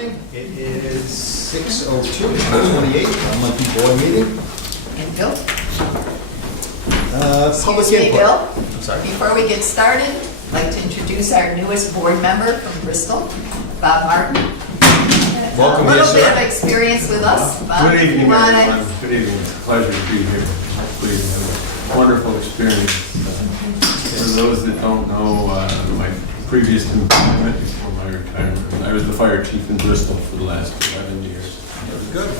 evening. It is 6:02, 28, our monthly board meeting. And Bill? Public Excuse me, input. Bill? I'm sorry. Before we get started, I'd like to introduce our newest board member from Bristol, Bob Martin. Welcome, A yes, little bit sir. of experience with us. Bob, Good evening, you wanna- everyone. Good evening. It's a pleasure to be here. Hopefully, you have a wonderful experience. For those that don't know, my previous employment before my retirement, I was the fire chief in Bristol for the last 11 years. Good.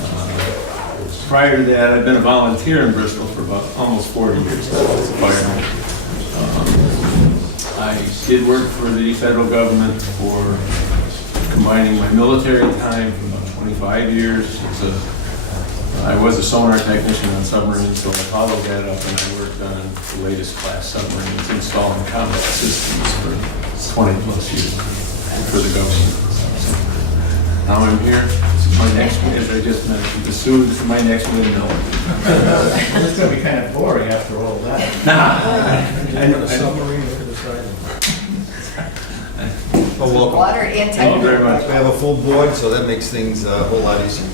Prior to that, I've been a volunteer in Bristol for about almost 40 years as a fireman. I did work for the federal government for combining my military time for about 25 years. I was a sonar technician on submarines, so I followed that up and I worked on the latest class submarines, installing combat systems for 20 plus years for the government. Now I'm here. This is my next, as I just mentioned, this is my next windmill. It's going to be kind of boring after all that. Well, welcome. Water and Thank you very much. We have a full board, so that makes things a whole lot easier.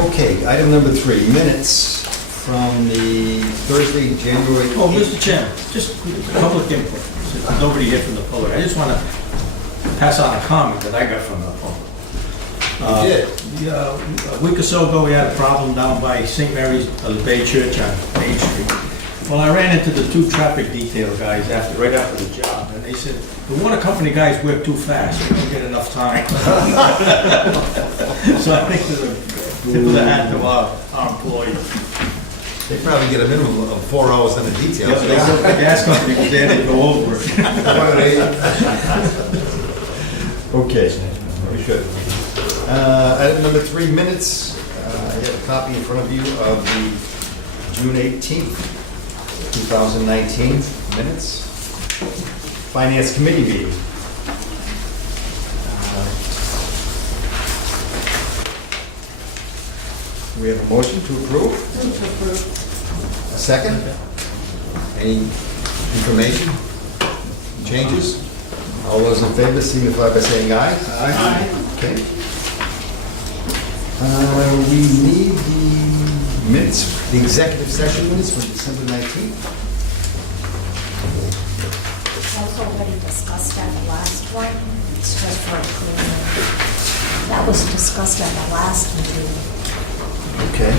Okay, item number 3, minutes from the Thursday, January 8th. Oh, Mr. Chairman, just public input. Since there's nobody here from the public, I just want to pass on a comment that I got from the public. You did? Yeah, a week or so ago, we had a problem down by St. Mary's of the Bay Church on Main Street. Well, I ran into the 2 traffic detail guys right after the job, and they said, the water company guys work too fast, we don't get enough time. So I think there's a tip of the hat to our employees. They probably get a minimum of 4 hours on the details. Yeah, they said the gas company was there to go over it. Okay, very good. Item number 3, minutes. I have a copy in front of you of the June 18th, 2019 minutes. Finance Committee meeting. We have a motion to approve. A second? Any information? Changes? All those in favor signify by saying aye. Aye. Okay. We need the minutes, the executive session minutes from December 19th. That was already discussed at the last one. It's just for approval. That was discussed at the last meeting. Okay.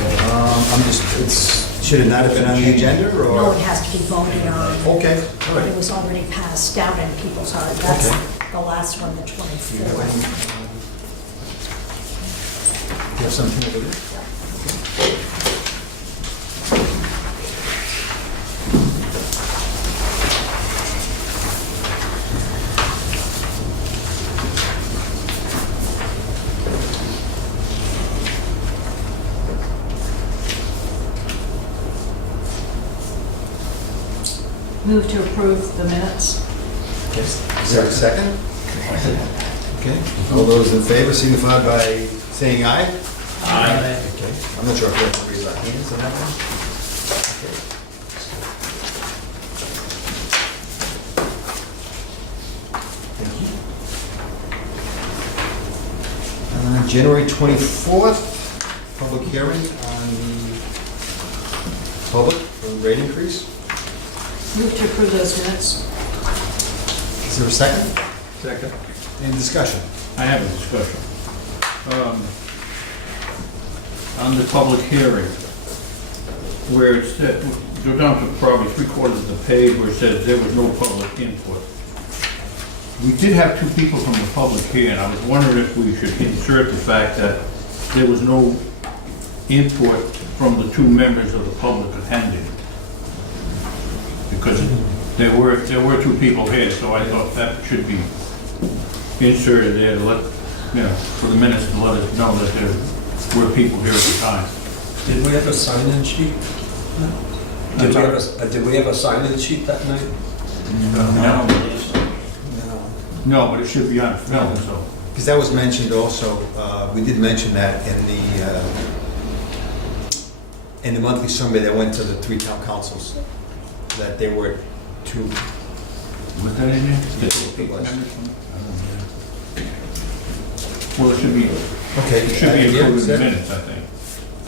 Should it not have been on the agenda, No, or? it has to be voted on. Okay, all But right. it was already passed out in people's heart. That's Okay. the last one, the 24th. Do you have something over there? Move to approve the minutes. Yes. Is there a second? Okay. All those in favor signify by saying aye. Aye. Okay. I'm not sure if we have to raise our hands on that one. Okay. January 24th, public hearing on the public for rate increase. Move to approve those minutes. Is there a second? Second. Any discussion? I have a discussion. On the public hearing, where it said, go down to probably 3/4 of the page where it says there was no public input. We did have 2 people from the public here, and I was wondering if we should insert the fact that there was no input from the 2 members of the public attending. Because there were 2 people here, so I thought that should be inserted there to let, for the minutes to let us know that there were people here at the time. Did we have a sign-in sheet? Did we have a sign-in sheet that night? No, but it should be on film, so. Because that was mentioned also, we did mention that in the monthly survey that went to the 3 town councils, that there were 2. Was that in there? Yes, it was. Well, it should be Okay. included in the Second. minutes, I think.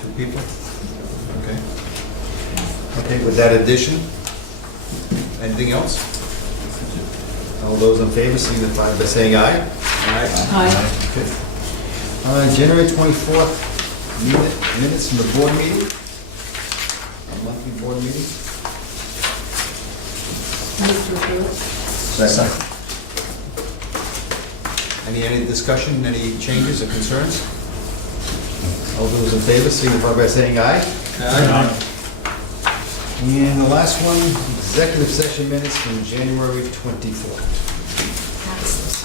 2 people? Okay. Okay, with that addition, anything else? All those in favor signify by saying aye. Aye. Okay. January 24th, minutes from the board meeting, monthly board meeting. Move to approve. Second. Any discussion, any changes or concerns? All those in favor signify by saying aye. And the last one, executive session minutes from January 24th. That's this.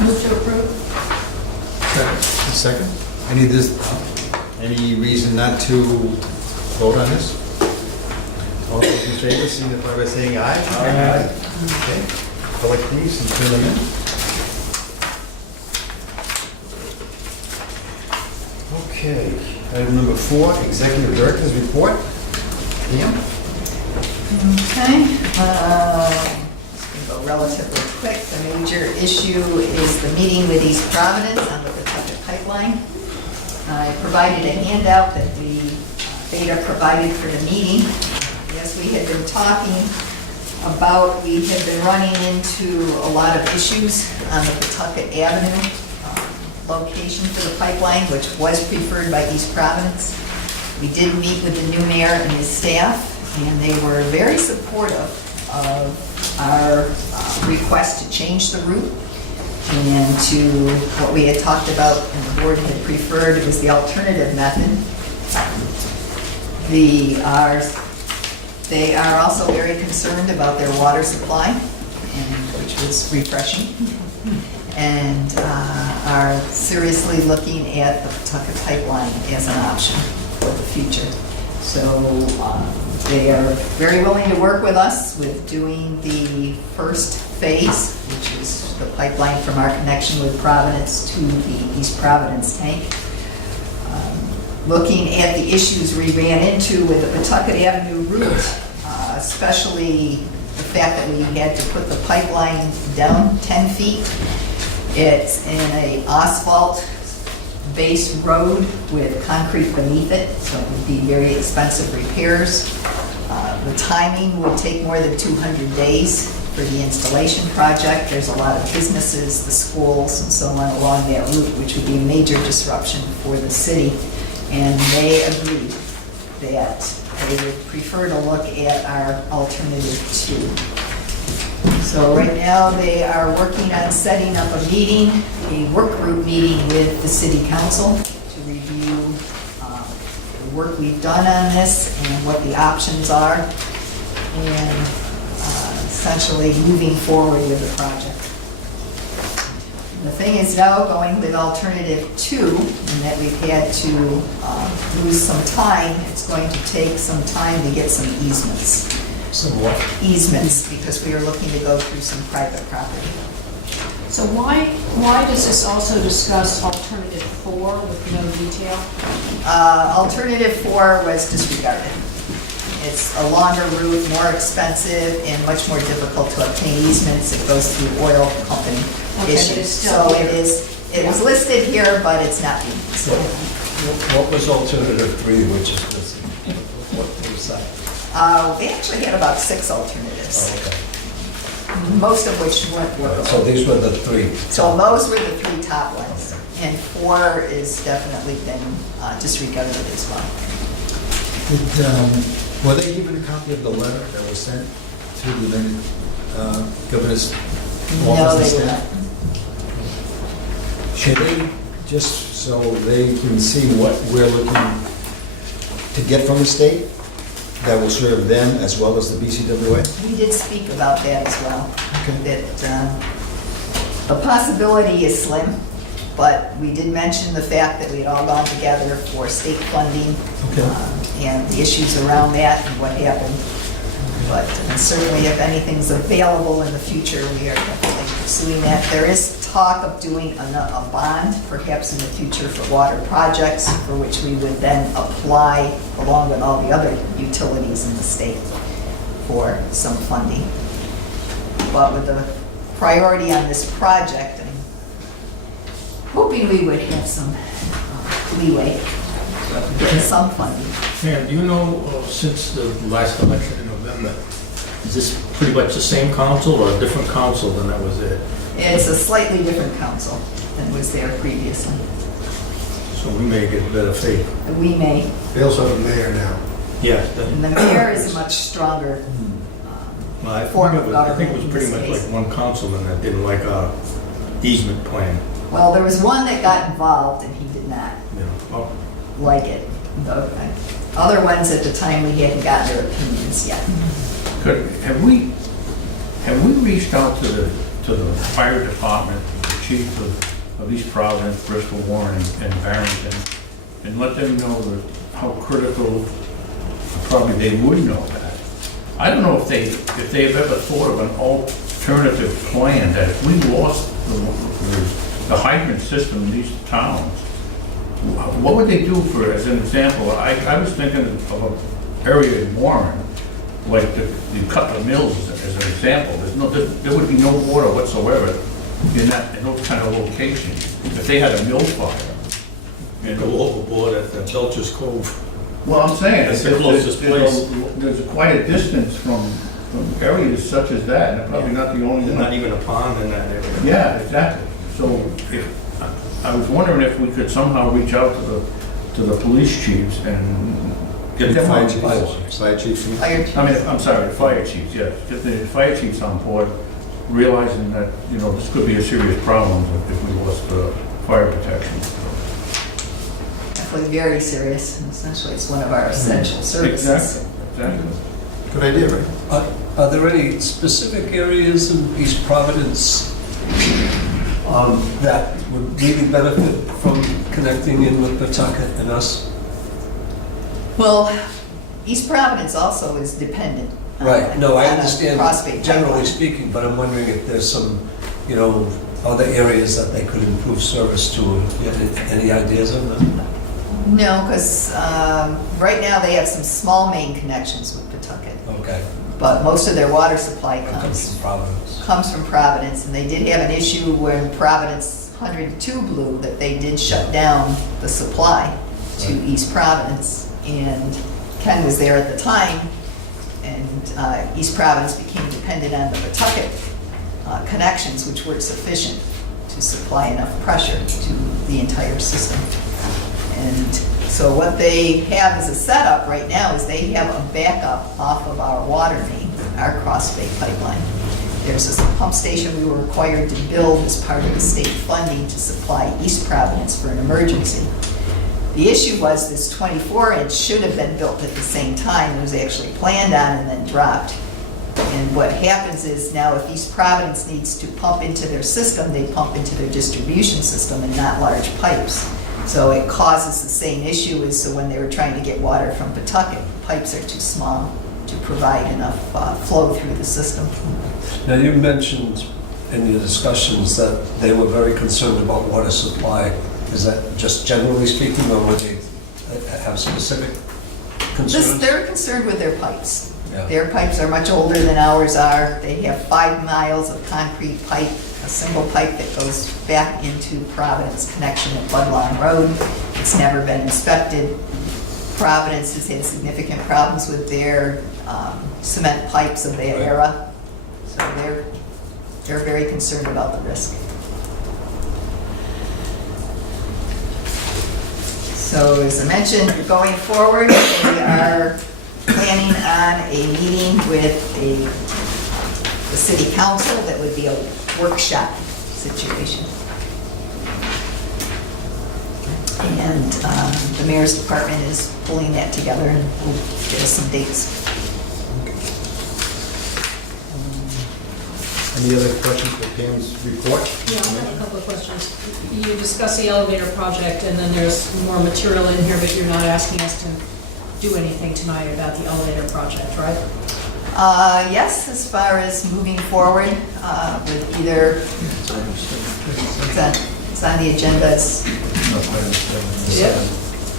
Move to approve. Second. Any reason not to vote on this? All those in favor signify by saying aye. Aye. Okay. Collect these and turn them in. Okay, item number 4, executive director's report. Pam? Okay, it's going to go relatively quick. The major issue is the meeting with East Providence on the Pawtucket Pipeline. I provided a handout that Beta provided for the meeting. As we had been talking about, we had been running into a lot of issues on the Pawtucket Avenue location for the pipeline, which was preferred by East Providence. We did meet with the new mayor and his staff, and they were very supportive of our request to change the route and to what we had talked about and the board had preferred was the alternative method. They are also very concerned about their water supply, which was refreshing, and are seriously looking at the Pawtucket Pipeline as an option for the future. So they are very willing to work with us with doing the first phase, which is the pipeline from our connection with Providence to the East Providence tank. Looking at the issues we ran into with the Pawtucket Avenue route, especially the fact that we had to put the pipeline down 10 feet. It's in an asphalt-based road with concrete beneath it, so it would be very expensive repairs. The timing would take more than 200 days for the installation project. There's a lot of businesses, the schools, and so on along that route, which would be a major disruption for the city. And they agreed that they would prefer to look at our alternative 2. So right now, they are working on setting up a meeting, a work group meeting with the city council to review the work we've done on this and what the options are, and essentially moving forward with the project. The thing is now going with alternative 2, and that we've had to lose some time. It's going to take some time to get some easements. Some what? Easements, because we are looking to go through some private property. So why does this also discuss alternative 4 with no detail? Alternative 4 was disregarded. It's a longer route, more expensive, and much more difficult to obtain easements. It goes through oil company Okay, but issues. it's still So here. it was listed here, but it's not being used. What was alternative 3, which is missing? What was that? We actually had about 6 alternatives, Oh, okay. most of which weren't So workable. these were the 3. So those were the 3 top ones, and 4 is definitely been disregarded as well. Were they given a copy of the letter that was sent to the then governor's No, office they and were not. staff? Should they, just so they can see what we're looking to get from the state, that will serve them as well as the BCWA? We did speak about that as well. Okay. That the possibility is slim, But we did mention the fact that we had all gone together for state funding and the issues around that and what happened. But certainly if anything's available in the future, we are definitely pursuing that. There is talk of doing a bond, perhaps in the future, for water projects, for which we would then apply along with all the other utilities in the state for some funding. But with the priority on this project, I'm hoping we would have some leeway to get some funding. Ma'am, do you know, since the last election in November, is this pretty much the same council or a different council than that was it? It's a slightly different council than was there previously. So we may get better faith. We may, They also have a mayor now. Yes. and the mayor is a much stronger Well, I form think of I think government it was in pretty this much case. like one councilman that didn't like our easement plan, Well, there was one that got involved and he did not you know. Oh, like it. The other ones at the time, we hadn't gotten their opinions yet. Have we reached out to the fire department, the chief of East Providence, Bristol, Warren, and Barrington, and let them know that how critical, probably they would know that. I don't know if they have ever thought of an alternative plan that if we lost the hydrant system in these towns, what would they do for, as an example, I was thinking of an area in Warren, like the Cutler Mills as an example. There would be no water whatsoever in those kind of locations. If they had a mill fire and go overboard at the Belcher's Cove. Well, I'm saying, That's the closest place. There's quite a distance from areas such as that, and they're probably not the only There's one. not even a pond in that area. Yeah, exactly. So I was wondering if we could somehow reach out to the police chiefs and get them on board. Fire chiefs. Fire chief. I mean, I'm sorry, the fire chiefs, yes. Get the fire chiefs on board, realizing that, you know, this could be a serious problem if we lost fire protection. Definitely very serious. And essentially, it's one of our essential services. Exactly. Good idea, right? Are there any specific areas in East Providence that would really benefit from connecting in with Pawtucket and us? Well, East Providence also is dependent. Right, no, I on a understand, Prospect generally pipeline. speaking, but I'm wondering if there's some, you know, other areas that they could improve service to. Any ideas on that? No, because right now they have some small main connections with Pawtucket, Okay. but most of their water supply That comes from Providence. comes from Providence, and they did have an issue when Providence 102 blew, that they did shut down the supply to East Providence, and Ken was there at the time, and East Providence became dependent on the Pawtucket connections, which weren't sufficient to supply enough pressure to the entire system. And so what they have as a setup right now is they have a backup off of our water main, our Cross Bay pipeline. There's this pump station we were required to build as part of the state funding to supply East Providence for an emergency. The issue was this 24-inch should have been built at the same time. It was actually planned on and then dropped. And what happens is now if East Providence needs to pump into their system, they pump into their distribution system and not large pipes. So it causes the same issue as so when they were trying to get water from Pawtucket, pipes are too small to provide enough flow through the system. Now, you mentioned in your discussions that they were very concerned about water supply. Is that just generally speaking, or would they have specific concerns? They're concerned with their pipes. Yeah. Their pipes are much older than ours are. They have 5 miles of concrete pipe, a single pipe that goes back into Providence connection at Budlawn Road. It's never been inspected. Providence has had significant problems with their cement pipes of their era. So they're very concerned about the risk. So as I mentioned, going forward, we are planning on a meeting with the city council that would be a workshop situation. And the mayor's department is pulling that together and will get us some dates. Any other questions for Pam's report? Yeah, I have a couple of questions. You discussed the elevator project, and then there's more material in here, but you're not asking us to do anything tonight about the elevator project, right? Yes, as far as moving forward with either, it's on the agenda, it's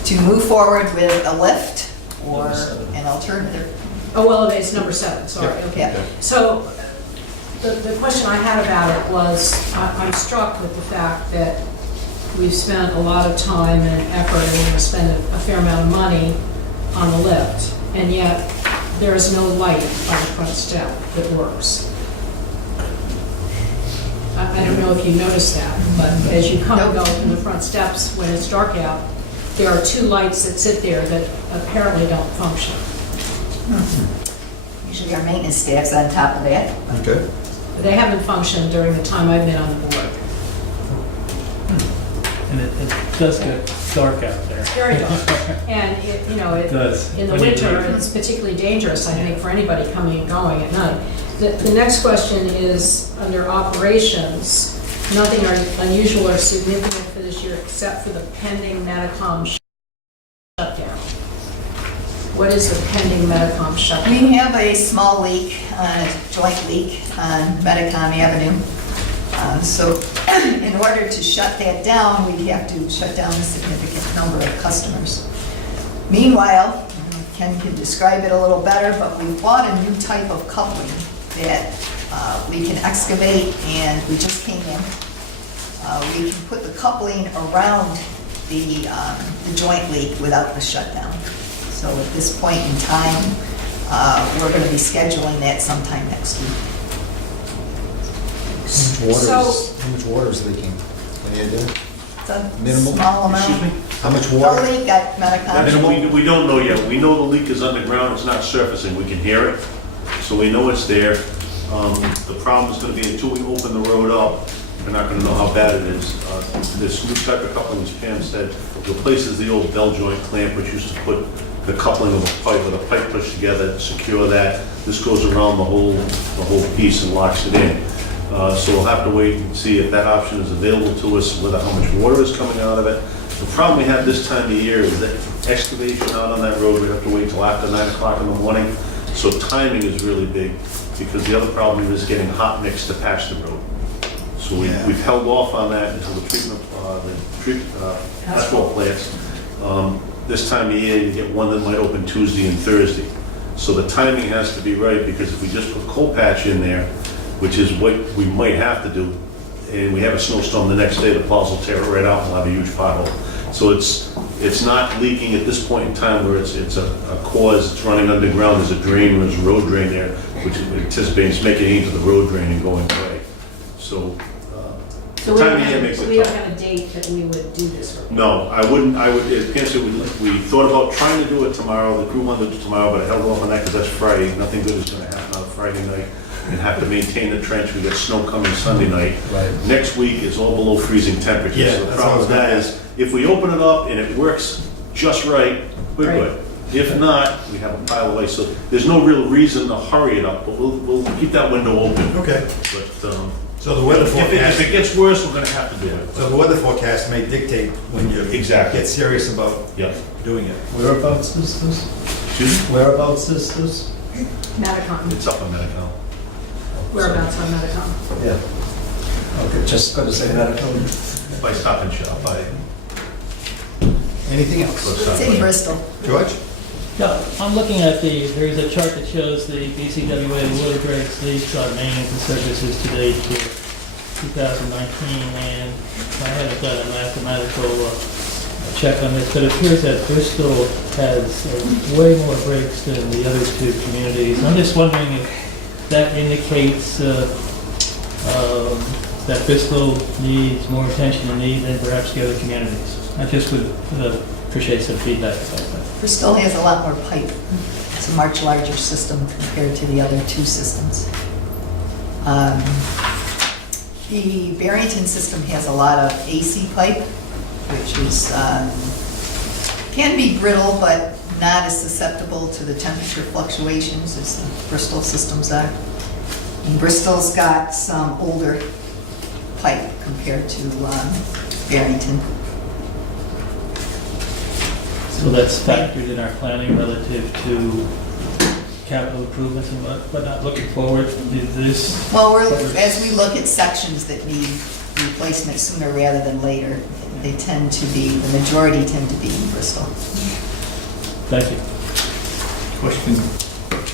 to move forward with a lift or an alternative. Oh, well, it's number 7, sorry, okay. Yeah. So the question I had about it was, I'm struck with the fact that we've spent a lot of time and effort, and we're going to spend a fair amount of money on the lift, and yet there is no light on the front step that works. I don't know if you noticed that, but as you come and go from the front steps when it's dark out, there are 2 lights that sit there that apparently don't function. Usually our maintenance staff's on top of that. Okay. They haven't functioned during the time I've been on the board. And it does get dark out there. Very dark. And it, you know, It does. in the When you winter, leave. it's particularly dangerous, I think, for anybody coming and going at night. The next question is, under operations, nothing unusual or significant for this year except for the pending Medicom shutdown. What is the pending Medicom shutdown? We have a small leak, joint leak on Medicom Avenue. So in order to shut that down, we'd have to shut down a significant number of customers. Meanwhile, Ken can describe it a little better, but we bought a new type of coupling that we can excavate, and we just came in. We can put the coupling around the joint leak without the shutdown. So at this point in time, we're going to be scheduling that sometime next week. How much water is leaking? Any idea? It's a Minimal? small amount. Excuse me? How much No water? leak at Medicom. We don't know yet. We know the leak is underground, it's not surfacing. We can hear it, so we know it's there. The problem is gonna be until we open the road up, we're not gonna know how bad it is. This new type of coupling, as Pam said, replaces the old bell joint clamp, which used to put the coupling of a pipe with a pipe pushed together, secure that. This goes around the whole piece and locks it in. So we'll have to wait and see if that option is available to us, whether how much water is coming out of it. The problem we have this time of year is that excavation out on that road, we have to wait till after 9 o'clock in the morning. So timing is really big, because the other problem is getting hot mix to patch the road. So we've held off on that until the asphalt plants. This time of year, you get one that might open Tuesday and Thursday. So the timing has to be right, because if we just put coal patch in there, which is what we might have to do, and we have a snowstorm the next day, the plows will tear it right out and we'll have a huge pothole. So it's not leaking at this point in time where it's a cause, it's running underground, there's a drain, there's a road drain there, which is anticipating making it into the road drain and going away. So So the time of year makes we it don't tough. have a date that we would do this report? No, I wouldn't, as Pam said, we thought about trying to do it tomorrow, the crew wanted to do it tomorrow, but I held off on that because that's Friday, nothing good is gonna happen on a Friday night. And have to maintain the trench, we got snow coming Sunday night. Right. Next week is all below freezing temperatures. Yeah, So the that's what I was problem with that gonna is, if we open it up and it works just right, we're Right. good. If not, we have a pile of ice, so there's no real reason to hurry it up, but we'll keep that window open. Okay. But, So the weather if forecast, it gets worse, we're gonna have to do it. so the weather forecast may dictate when you Exactly. get serious about Yep. doing it. Whereabouts is this? Excuse me? Whereabouts is this? Medicom, It's up on Medicom. whereabouts on Medicom? Yeah. Okay, just going to say medical. By Stop and Shop, by. Anything else? It's in Bristol. George? Yeah, I'm looking at there's a chart that shows the BCWA water breaks, leaks on mains and services to date for 2019, and I haven't done a mathematical check on this, but it appears that Bristol has way more breaks than the other 2 communities. I'm just wondering if that indicates that Bristol needs more attention and need than perhaps the other communities. I just would appreciate some feedback about that. Bristol has a lot more pipe. It's a much larger system compared to the other 2 systems. The Barrington system has a lot of AC pipe, which is, can be brittle, but not as susceptible to the temperature fluctuations as the Bristol systems are. And Bristol's got some older pipe compared to Barrington. So that's factored in our planning relative to capital improvements and whatnot, looking forward to this. Well, as we look at sections that need replacement sooner rather than later, they tend to be, the majority tend to be in Bristol. Thank you.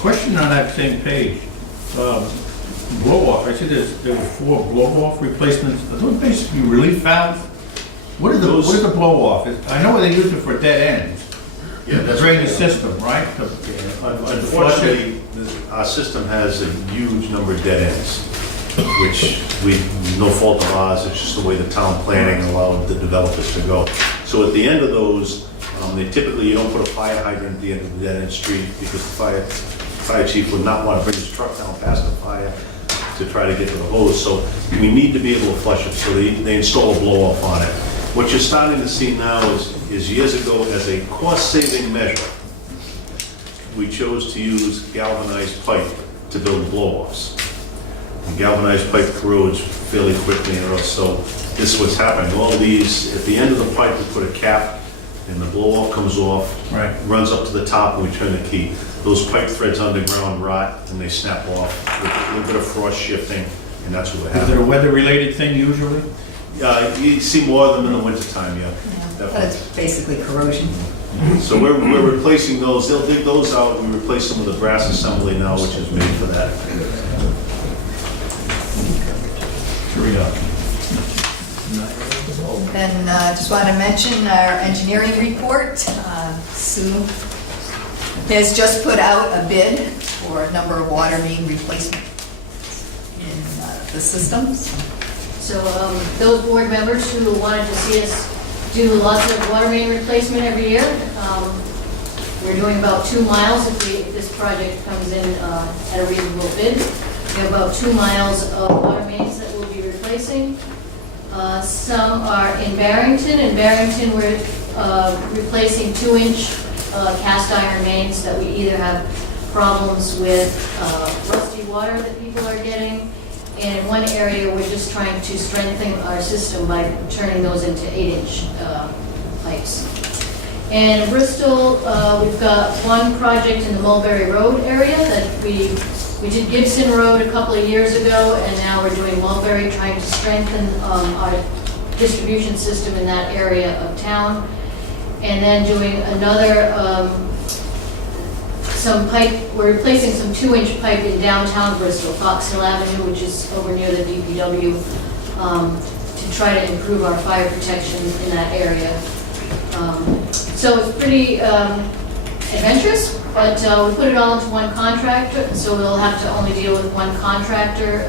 Question on that same page. Blow off, I said there were 4 blow off replacements. Are those basically relief valves? What is the blow off? I know they use it for dead ends. Yeah, The that's drainage right. system, right? Unfortunately, our system has a huge number of dead ends, which no fault of ours, it's just the way the town planning allowed the developers to go. So at the end of those, you don't put a fire hydrant at the end of the dead end street because the fire chief would not want to bring his truck down past the fire to try to get to the hose. So we need to be able to flush it, so they install a blow off on it. What you're starting to see now is years ago, as a cost-saving measure, we chose to use galvanized pipe to build blow-offs. And galvanized pipe corrodes fairly quickly in earth, so this was happening. All these, at the end of the pipe, we put a cap, and the blow-off comes off, Right. runs up to the top, and we turn the key. Those pipe threads underground rot, and they snap off with a little bit of frost shifting, and that's what Is it a happened. weather-related thing usually? You see more of them in the wintertime, yeah. But Definitely. it's basically corrosion. So we're replacing those, they'll dig those out, we replace some of the brass assembly now, which is made for that. Then just want to mention our engineering report. Sue has just put out a bid for a number of water main replacement in the systems. So those board members who wanted to see us do lots of water main replacement every year, we're doing about 2 miles if this project comes in at a reasonable bid. We have about 2 miles of water mains that we'll be replacing. Some are in Barrington. In Barrington, we're replacing 2-inch cast iron mains that we either have problems with rusty water that people are getting, and in one area, we're just trying to strengthen our system by turning those into 8-inch pipes. And in Bristol, we've got one project in the Mulberry Road area that we did Gibson Road a couple of years ago, and now we're doing Mulberry, trying to strengthen our distribution system in that area of town. And then doing another, some pipe, we're replacing some 2-inch pipe in downtown Bristol, Fox Hill Avenue, which is over near the DPW, to try to improve our fire protection in that area. So it's pretty adventurous, but we put it all into one contractor, so we'll have to only deal with one contractor,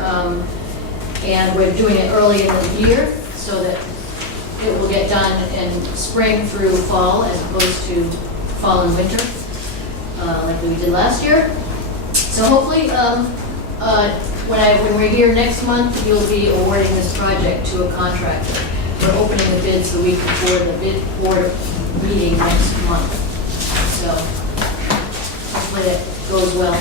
and we're doing it early in the year so that it will get done in spring through fall as opposed to fall and winter, like we did last year. So hopefully, when we're here next month, you'll be awarding this project to a contractor. We're opening the bids the week before the bid board meeting next month. So hopefully it goes well.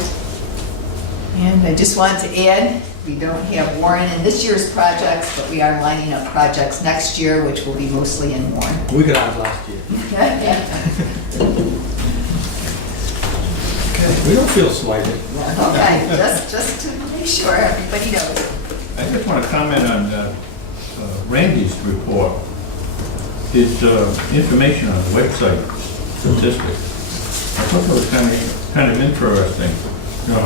And I just wanted to add, we don't have Warren in this year's projects, but we are lining up projects next year, which will be mostly in Warren. We got ours last year. We don't feel slighted. Okay, just to make sure everybody knows. I just want to comment on Randy's report. His information on the website statistics. I thought that was kind of interesting. You know,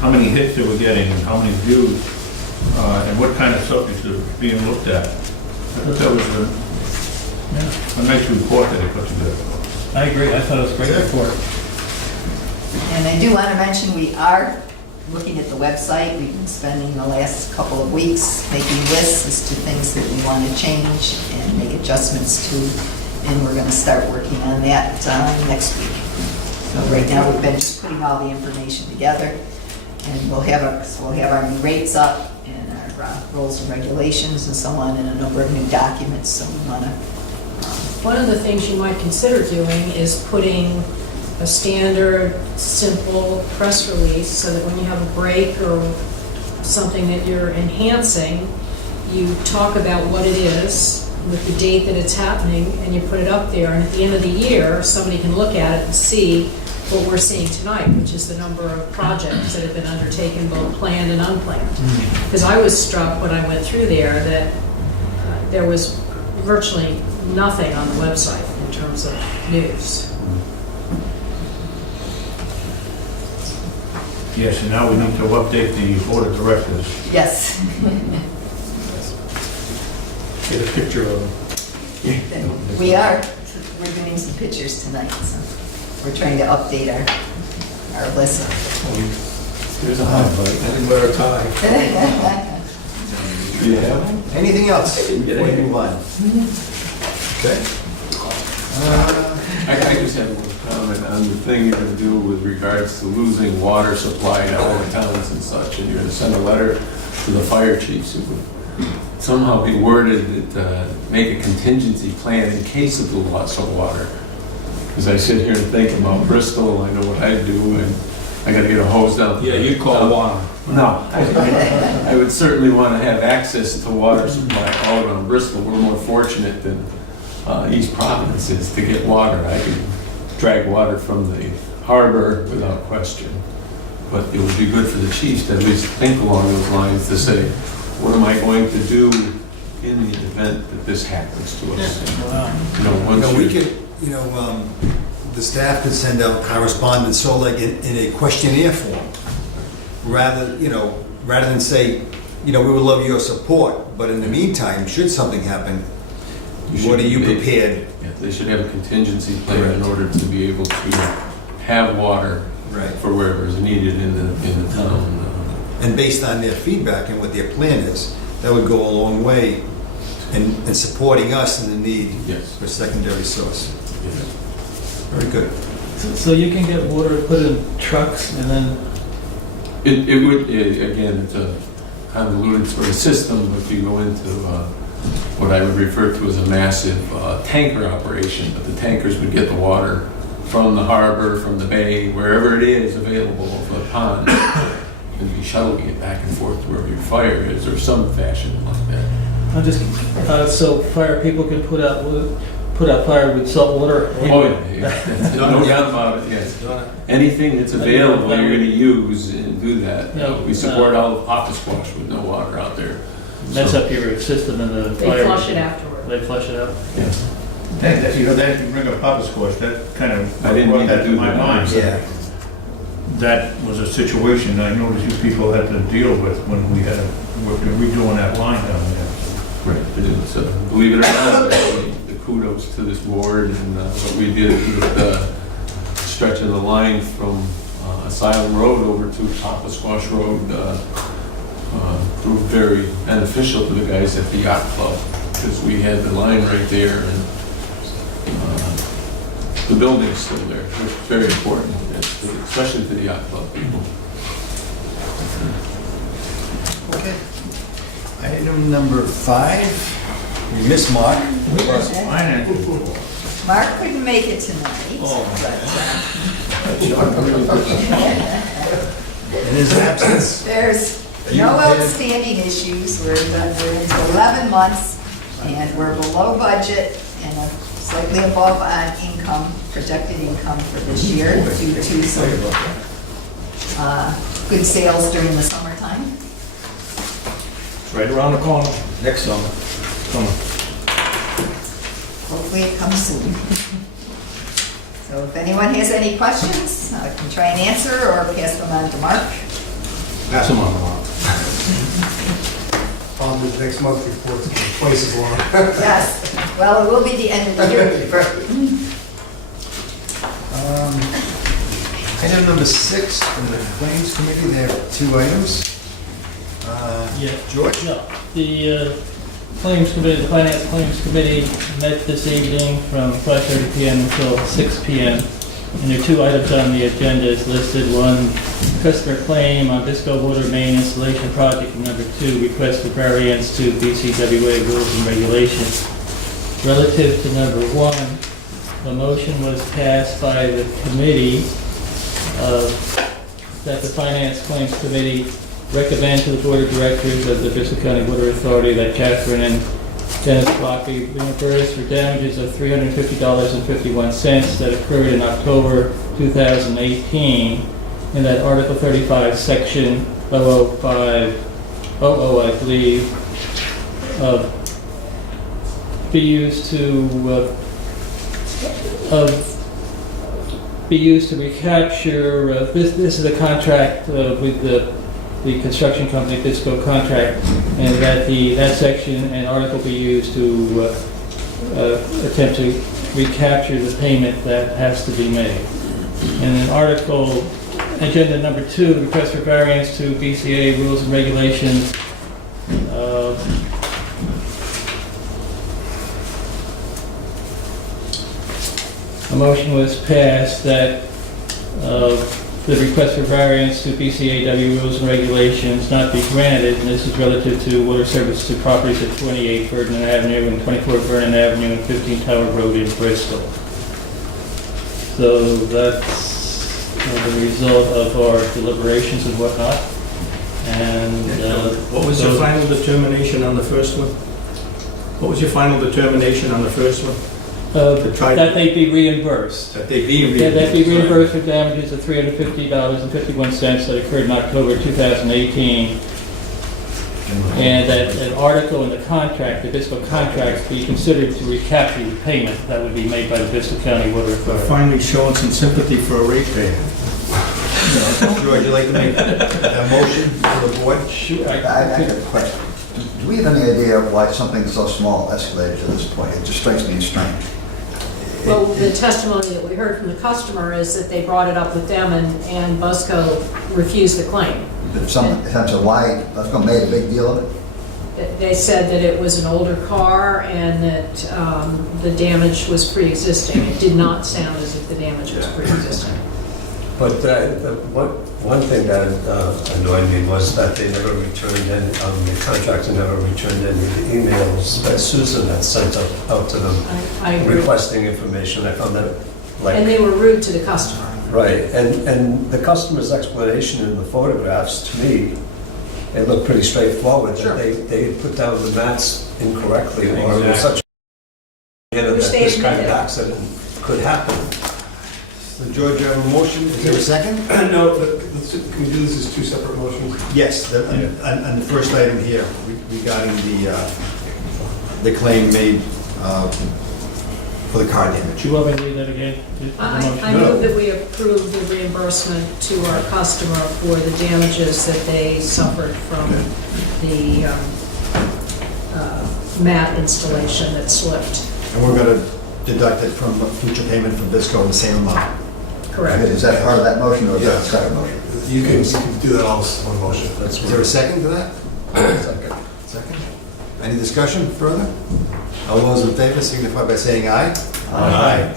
how many hits they were getting and how many views, and what kind of subjects are being looked at. I thought that was a nice report that he put together. I agree, I thought it was a great report. And I do want to mention, we are looking at the website. We've been spending the last couple of weeks making lists as to things that we want to change and make adjustments to, and we're going to start working on that next week. So right now, we've been just putting all the information together, and we'll have our new rates up and our rules and regulations and so on, and a number of new documents, so we want to... One of the things you might consider doing is putting a standard, simple press release so that when you have a break or something that you're enhancing, you talk about what it is with the date that it's happening, and you put it up there, and at the end of the year, somebody can look at it and see what we're seeing tonight, which is the number of projects that have been undertaken, both planned and unplanned. Because I was struck when I went through there that there was virtually nothing on the website in terms of news. Yes, and now we need to update the board of directors. Yes. Get a picture of them. We are. We're doing some pictures tonight, so we're trying to update our list. There's a hot bite. I didn't wear a tie. Yeah. Anything else before we move on? Okay. I just have one comment on the thing you're gonna do with regards to losing water supply in all the towns and such, and you're gonna send a letter to the fire chiefs. It would somehow be worded that, make a contingency plan in case of the loss of water. Because I sit here and think about Bristol, I know what I do, and I gotta get a hose down. Yeah, you call water. No, I would certainly want to have access to water supply all around Bristol. We're more fortunate than East Providence is to get water. I can drag water from the harbor without question. But it would be good for the chiefs to at least think along those lines to say, what am I going to do in the event that this happens to us? You know, once We you- could, the staff could send out correspondence, so like in a questionnaire form, rather than say, we would love your support, but in the meantime, should something happen, what are you prepared? Yeah, they should have a contingency plan in order to be able to have water Right. for wherever is needed in the town. And based on their feedback and what their plan is, that would go a long way in supporting us in the need Yes. for a secondary source. Yes. Very good. So you can get water put in trucks and then, It would, again, it's a convoluted sort of system if you go into what I would refer to as a massive tanker operation, but the tankers would get the water from the harbor, from the bay, wherever it is available over the pond, and be shuttling it back and forth to wherever your fire is, or some fashion like that. I'm just, so fire people can put out fire with salt water? Oh, yeah, no doubt about it, yes. Anything that's available, you're gonna use and do that. No, We support all of Papa Squash with no water out there. Mess So, up your system and the They fire. flush it afterward. They flush it out? yes. That, you bring up Papa Squash, that kind of I didn't mean brought that to to do my that. mind. Yeah. That was a situation I noticed you people had to deal with when we had, we were redoing that line down there. Right, it is, believe it or not, the kudos to this board and what we did with stretching the line from Asylum Road over to Papa Squash Road proved very beneficial to the guys at the yacht club, because we had the line right there and the building's still there, which is very important, especially to the yacht club people. Okay. Item number 5, we missed Mark. Mark couldn't make it tonight. In his absence. There's Are you no prepared? outstanding issues. We're into 11 months, and we're below budget and slightly above on income, projected income for this year due to some good sales during the summertime. It's right around the corner, next summer. Hopefully it comes soon. So if anyone has any questions, I can try and answer or pass them on to Mark. Pass them on, Mark. The next month's report's twice as long. Yes, well, it will be the end of the year. Item number 6, from the Claims Committee, they have 2 items. Yeah. George? No, the Claims Committee, the Finance Claims Committee met this evening from 5:30 PM until 6 PM. And there are 2 items on the agenda as listed. One, customer claim on Bisco Water Main Installation Project. And number 2, request for variance to BCWA rules and regulations. Relative to number 1, a motion was passed by the committee that the Finance Claims Committee recommend to the Board of Directors of the Bristol County Water Authority that Catherine and Dennis Block be reimbursed for damages of $350.51 that occurred in October 2018, and that Article 35, Section 005, I believe, be used to recapture, this is a contract with the construction company, Bristol contract, and that that section and article be used to attempt to recapture the payment that has to be made. And then article, agenda number 2, the request for variance to BCA rules and regulations. A motion was passed that the request for variance to BCAW rules and regulations not be granted, and this is relative to water service to properties at 28 Ferdinand Avenue and 24 Vernon Avenue and 15 Tower Road in Bristol. So that's the result of our deliberations and whatnot. And What was your final determination on the first one? What was your final determination on the first one? that they be reimbursed. That they be reimbursed? Yeah, that be reimbursed for damages of $350.51 that occurred in October 2018. And that an article in the contract, the Bristol contract, be considered to recapture the payment that would be made by the Bristol County Water Authority. Finally showing some sympathy for a ratepayer. George, would you like to make a motion to the board? Sure. I got a question. Do we have any idea why something so small escalated to this point? It just strikes me as strange. Well, the testimony that we heard from the customer is that they brought it up with them and Busco refused the claim. If someone, why, let's go made a big deal of it? They said that it was an older car and that the damage was pre-existing. It did not sound as if the damage was pre-existing. But one thing that annoyed me was that they never returned any, the contractor never returned any of the emails that Susan had sent out to them I agree. requesting information. I found that And they were rude to the customer. Right, and the customer's explanation in the photographs, to me, it looked pretty straightforward. Sure. That they put down the mats incorrectly, or it was Exactly. such a that Which they this kind of admitted. accident could happen. So George, you have a motion, is there a second? No, can we do this as two separate motions? Yes, and the first item here regarding the claim made for the car damage. Do you want me to read that again? I move that we approve the reimbursement to our customer for the damages that they suffered from the mat installation that slipped. And we're going to deduct it from future payment from Bisco in the same amount. Correct. Is that part of that motion or is that a separate motion? You can do that all as one motion. That's Is there a second to that? Second. Any discussion further? All those in favor signify by saying aye. Aye.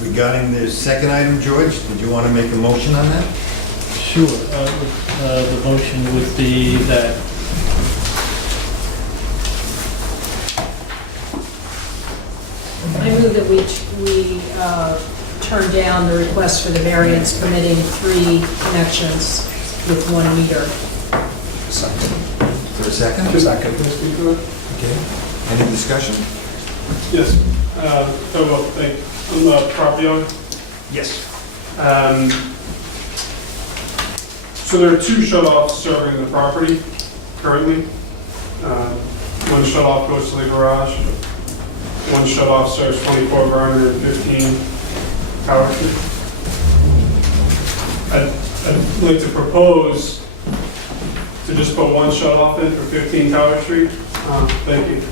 Regarding the second item, George, did you want to make a motion on that? Sure. The motion would be that I move that we turn down the request for the variance permitting 3 connections with 1 meter. Second. Is there a second? Second. Can I speak to it? Okay. Any discussion? Yes, I'm the property owner. Yes. So there are 2 shut-offs serving the property currently. One shut-off goes to the garage. One shut-off serves 24 Vernon and 15 Tower Street. I'd like to propose to just put 1 shut-off in for 15 Tower Street. Thank you.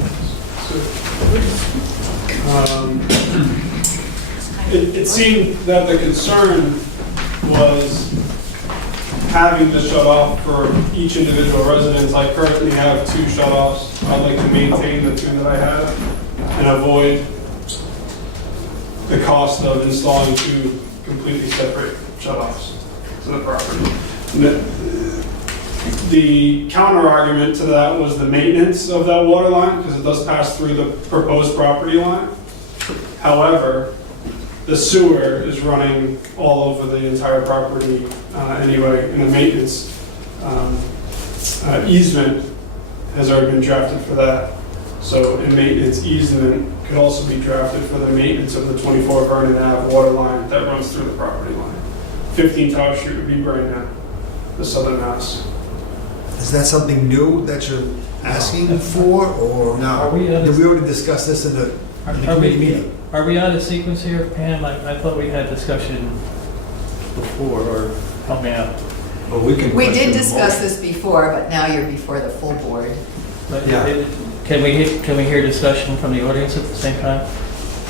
It seemed that the concern was having to shut off for each individual residence. I currently have 2 shut-offs. I'd like to maintain the 2 that I have and avoid the cost of installing 2 completely separate shut-offs to the property. The counter argument to that was the maintenance of that water line, because it does pass through the proposed property line. However, the sewer is running all over the entire property anyway, and the maintenance easement has already been drafted for that. So a maintenance easement could also be drafted for the maintenance of the 24 Vernon Ave water line that runs through the property line. 15 Tower Street would be brand new, the southern house. Is that something new that you're asking for, or no? Are we, Did we already discuss this in the committee meeting? Are we out of sequence here, Pam? I thought we had discussion before, or help me out. Well, we can We question did the discuss motion. this before, but now you're before the full board. But Yeah. Can we hear discussion from the audience at the same time?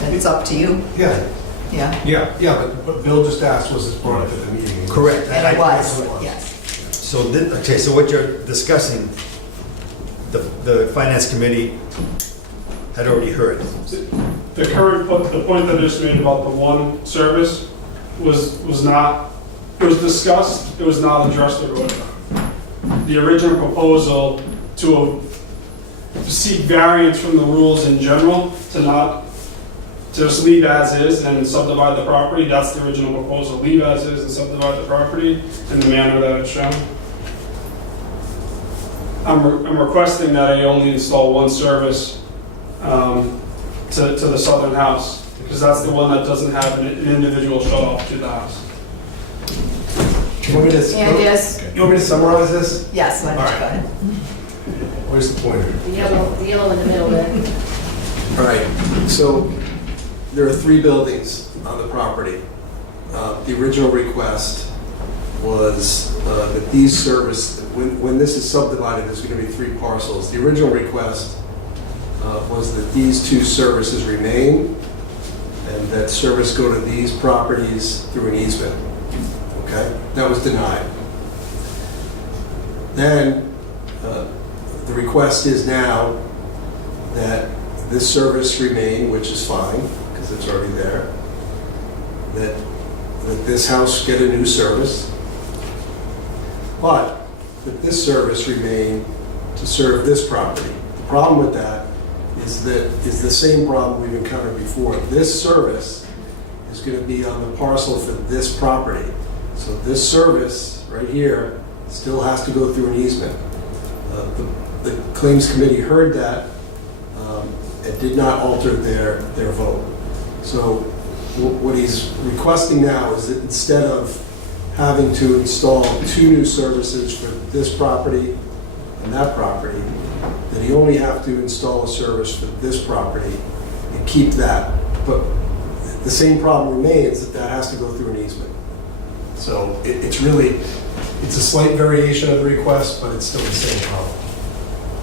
And it's up to you, Yeah, yeah. yeah, but Bill just asked, was this brought up at the meeting? Correct. And it Yes, was, it was. yes. So, okay, so what you're discussing, the finance committee had already heard. The point that I just made about the one service was not, it was discussed, it was not addressed or voted on. The original proposal to seek variance from the rules in general, to just leave as is and subdivide the property, that's the original proposal, leave as is and subdivide the property in the manner that it's shown. I'm requesting that I only install one service to the southern house, because that's the one that doesn't have an individual shut off to the house. You want me to, And yes, you want me to summarize this? yes, let me go ahead. Where's the pointer? The yellow in the middle there. All right, so there are 3 buildings on the property. The original request was that these service, when this is subdivided, there's going to be 3 parcels. The original request was that these 2 services remain and that service go to these properties through an easement. Okay? That was denied. Then the request is now that this service remain, which is fine, because it's already there, that this house get a new service, but that this service remain to serve this property. The problem with that is the same problem we've encountered before. This service is going to be on the parcel for this property. So this service right here still has to go through an easement. The claims committee heard that and did not alter their vote. So what he's requesting now is that instead of having to install 2 new services for this property and that property, that he only have to install a service for this property and keep that. But the same problem remains, that has to go through an easement. So it's a slight variation of the request, but it's still the same problem.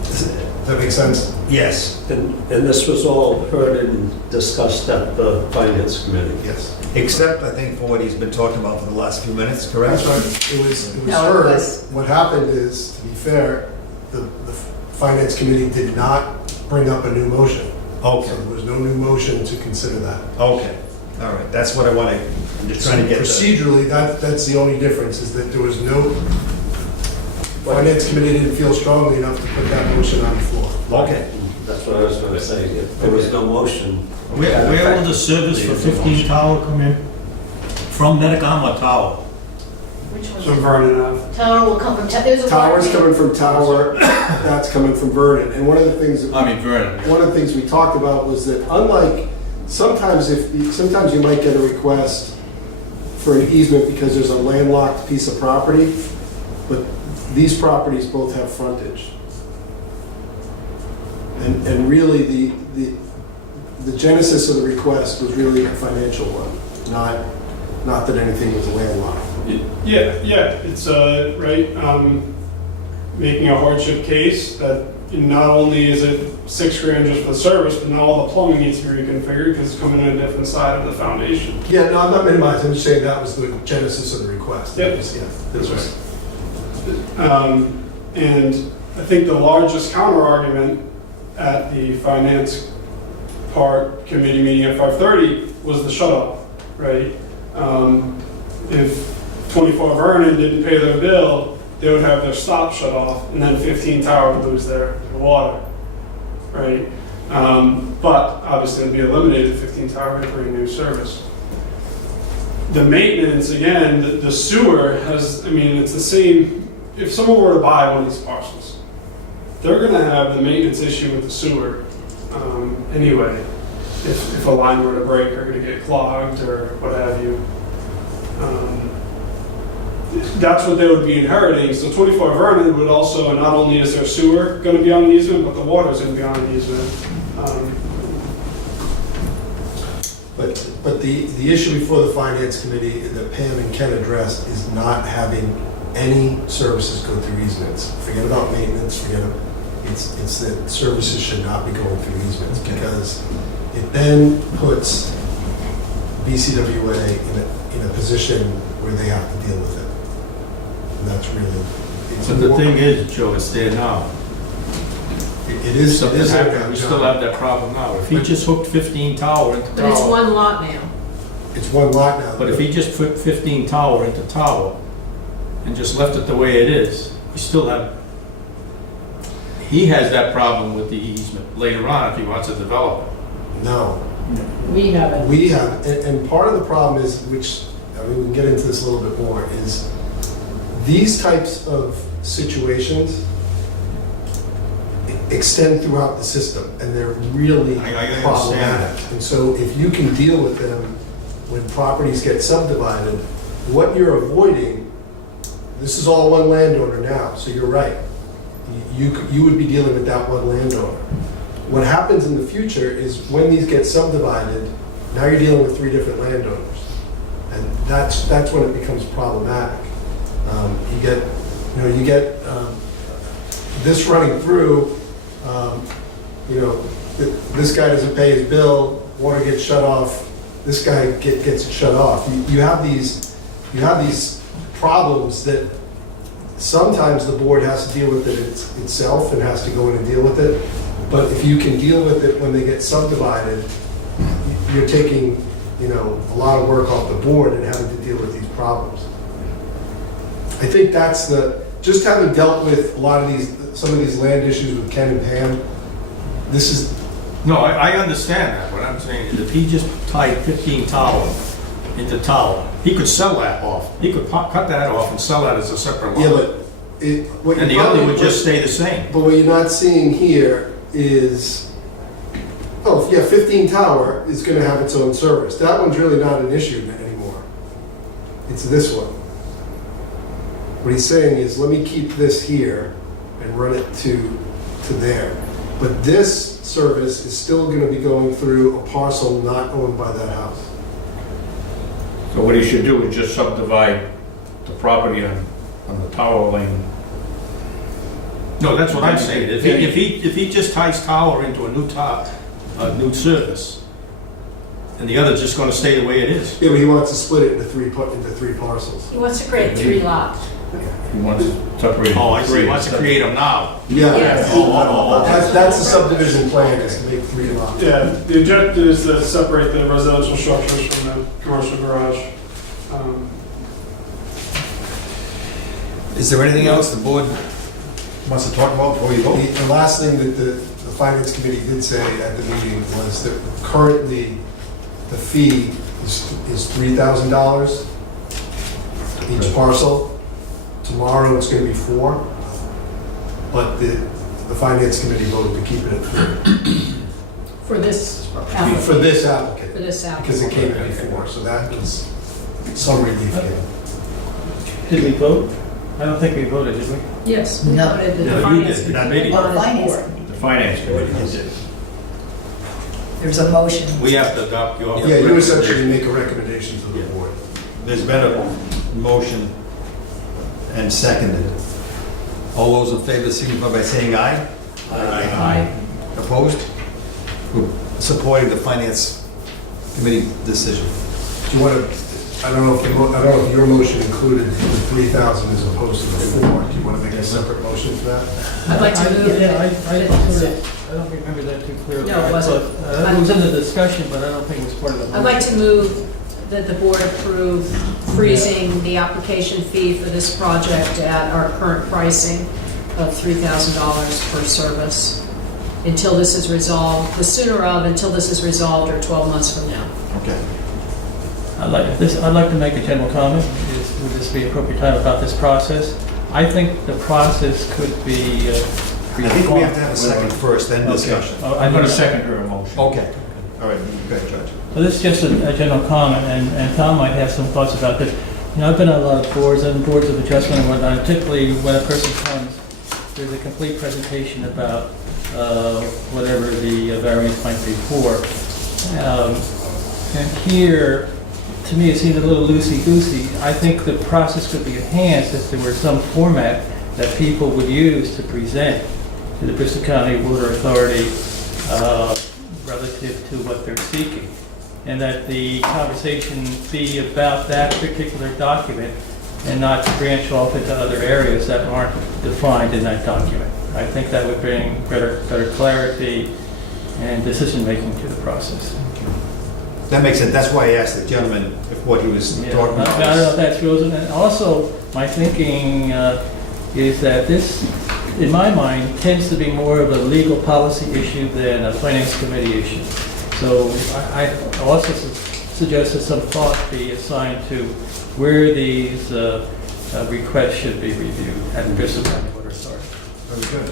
Does that make sense? Yes. And this was all heard and discussed at the finance committee. Yes. Except, I think, for what he's been talking about for the last few minutes, correct? That's right. It was No, it heard. was- What happened is, to be fair, the finance committee did not bring up a new motion. Okay, So there was no new motion to consider that. okay. All right, that's what I want to, I'm just trying to get the... Procedurally, that's the only difference, is that there was no, finance committee didn't feel strongly enough to put that motion on the floor. Okay. That's what I was going to say. If there was no motion. Where will the service for 15 Tower come in? From Medicom or Tower? Which So one? Vernon Ave. Tower will come from, there's a water Tower's main. coming from Tower, that's coming from Vernon. And one of the things, Vernon. one of the things we talked about was that unlike, sometimes you might get a request for an easement because there's a landlocked piece of property, but these properties both have frontage. And really, the genesis of the request was really a financial one, not that anything was landlocked. Yeah, it's, right, making a hardship case that not only is it $6,000 just for the service, but now all the plumbing needs to be reconfigured because it's coming in a different side of the foundation. Yeah, no, I'm not minimizing, I'm just saying that was the genesis of the request. Yep. Yeah, that's right. And I think the largest counter argument at the finance committee meeting at 5:30 was the shut-off, right? If 24 Vernon didn't pay their bill, they would have their stop shut off, and then 15 Tower would lose their water, right? But obviously it'll be eliminated, 15 tower and bring new service. The maintenance, again, the sewer has, I mean, it's the same, if someone were to buy one of these parcels, they're gonna have the maintenance issue with the sewer anyway. If a line were to break or to get clogged or what have you. That's what they would be inheriting. So 24 Vernon would also, not only is their sewer gonna be on an easement, but the water's gonna be on an easement. But the issue before the finance committee that Pam and Ken addressed is not having any services go through easements. Forget about maintenance, it's that services should not be going through easements because it then puts BCWA in a position where they have to deal with it. And that's really, But the thing is, Joe, it's there now. it is Something there happened, now, we John. still have that problem now. If he just hooked 15 tower into But it's tower, one lot now. It's one lot now. but if he just put 15 tower into tower and just left it the way it is, we still have, he has that problem with the easement later on if he wants to develop it. No. We haven't. We have, and part of the problem is, which, I mean, we can get into this a little bit more, is these types of situations extend throughout the system, and they're really I understand problematic. And so if you can deal with them when properties get subdivided, what you're avoiding, this is all one landowner now, so you're right. You would be dealing with that one landowner. What happens in the future is when these get subdivided, now you're dealing with 3 different landowners. And that's when it becomes problematic. You get this running through, this guy doesn't pay his bill, water gets shut off, this guy gets shut off. You have these problems that sometimes the board has to deal with it itself and has to go in and deal with it. But if you can deal with it when they get subdivided, you're taking, a lot of work off the board and having to deal with these problems. I think that's just having dealt with some of these land issues with Ken and Pam, this is. No, I understand that. What I'm saying is if he just tied 15 tower into tower, he could sell that off. He could cut that off and sell that as a separate lot. Yeah, but And the other would just stay the same. But what you're not seeing here is, 15 tower is gonna have its own service. That one's really not an issue anymore. It's this one. What he's saying is, let me keep this here and run it to there. But this service is still gonna be going through a parcel not owned by that house. So what he should do is just subdivide the property on the tower lane. No, that's what I'm saying. If he just ties tower into a new service, and the other's just gonna stay the way it is. Yeah, but he wants to split it into three parcels. He wants to create 3 lots. He wants to separate. Oh, I see. He wants to create them now. Yeah. Yes. That's the subdivision plan, is to make 3 lots. Yeah, the objective is to separate the residential structures from the commercial garage. Is there anything else the board wants to talk about before we vote? The last thing that the finance committee did say at the meeting was that currently the fee is $3,000 each parcel. Tomorrow it's going to be 4, but the finance committee voted to keep it at 3 For this for applicant. this applicant. For this Because it applicant. came in before, so that was some relief given. Did we vote? I don't think we voted, did we? Yes. we No. voted the No, you finance did. committee. Well, the finance, The finance committee. there's a motion. We have to adopt your. Yeah, you essentially make a recommendation to the board. There's been a motion and seconded. All those in favor signify by saying aye. Aye. Opposed? Supporting the finance committee decision. Do you want to, I don't know if your motion included the 3,000 as opposed to the 4. Do you want to make a separate motion for that? I'd like to move Yeah, I that. don't remember that too clearly. No, it wasn't. It was in the discussion, but I don't think it was part of the. I'd like to move that the board approve freezing the application fee for this project at our current pricing of $3,000 per service until this is resolved, the sooner of, until this is resolved, or 12 months from now. Okay. I'd like to make a general comment. Would this be appropriate time about this process? I think the process could be. I think we have to have a second first, then discussion. I'm going to second her motion. Okay. All right, go ahead, Judge. Well, this is just a general comment, and Tom might have some thoughts about this. You know, I've been on a lot of boards and boards of adjustment and whatnot. Typically, when a person comes, there's a complete presentation about whatever the variance might be for. And here, to me, it seems a little loosey-goosey. I think the process could be enhanced if there were some format that people would use to present to the Bristol County Water Authority relative to what they're seeking. And that the conversation be about that particular document and not branch off into other areas that aren't defined in that document. I think that would bring better clarity and decision-making to the process. That makes sense. That's why I asked the gentleman if what he was talking about. I don't know if that's Rosen. And also, my thinking is that this, in my mind, tends to be more of a legal policy issue than a finance committee issue. So I also suggest that some thought be assigned to where these requests should be reviewed at the Bristol County Water Authority. Very good.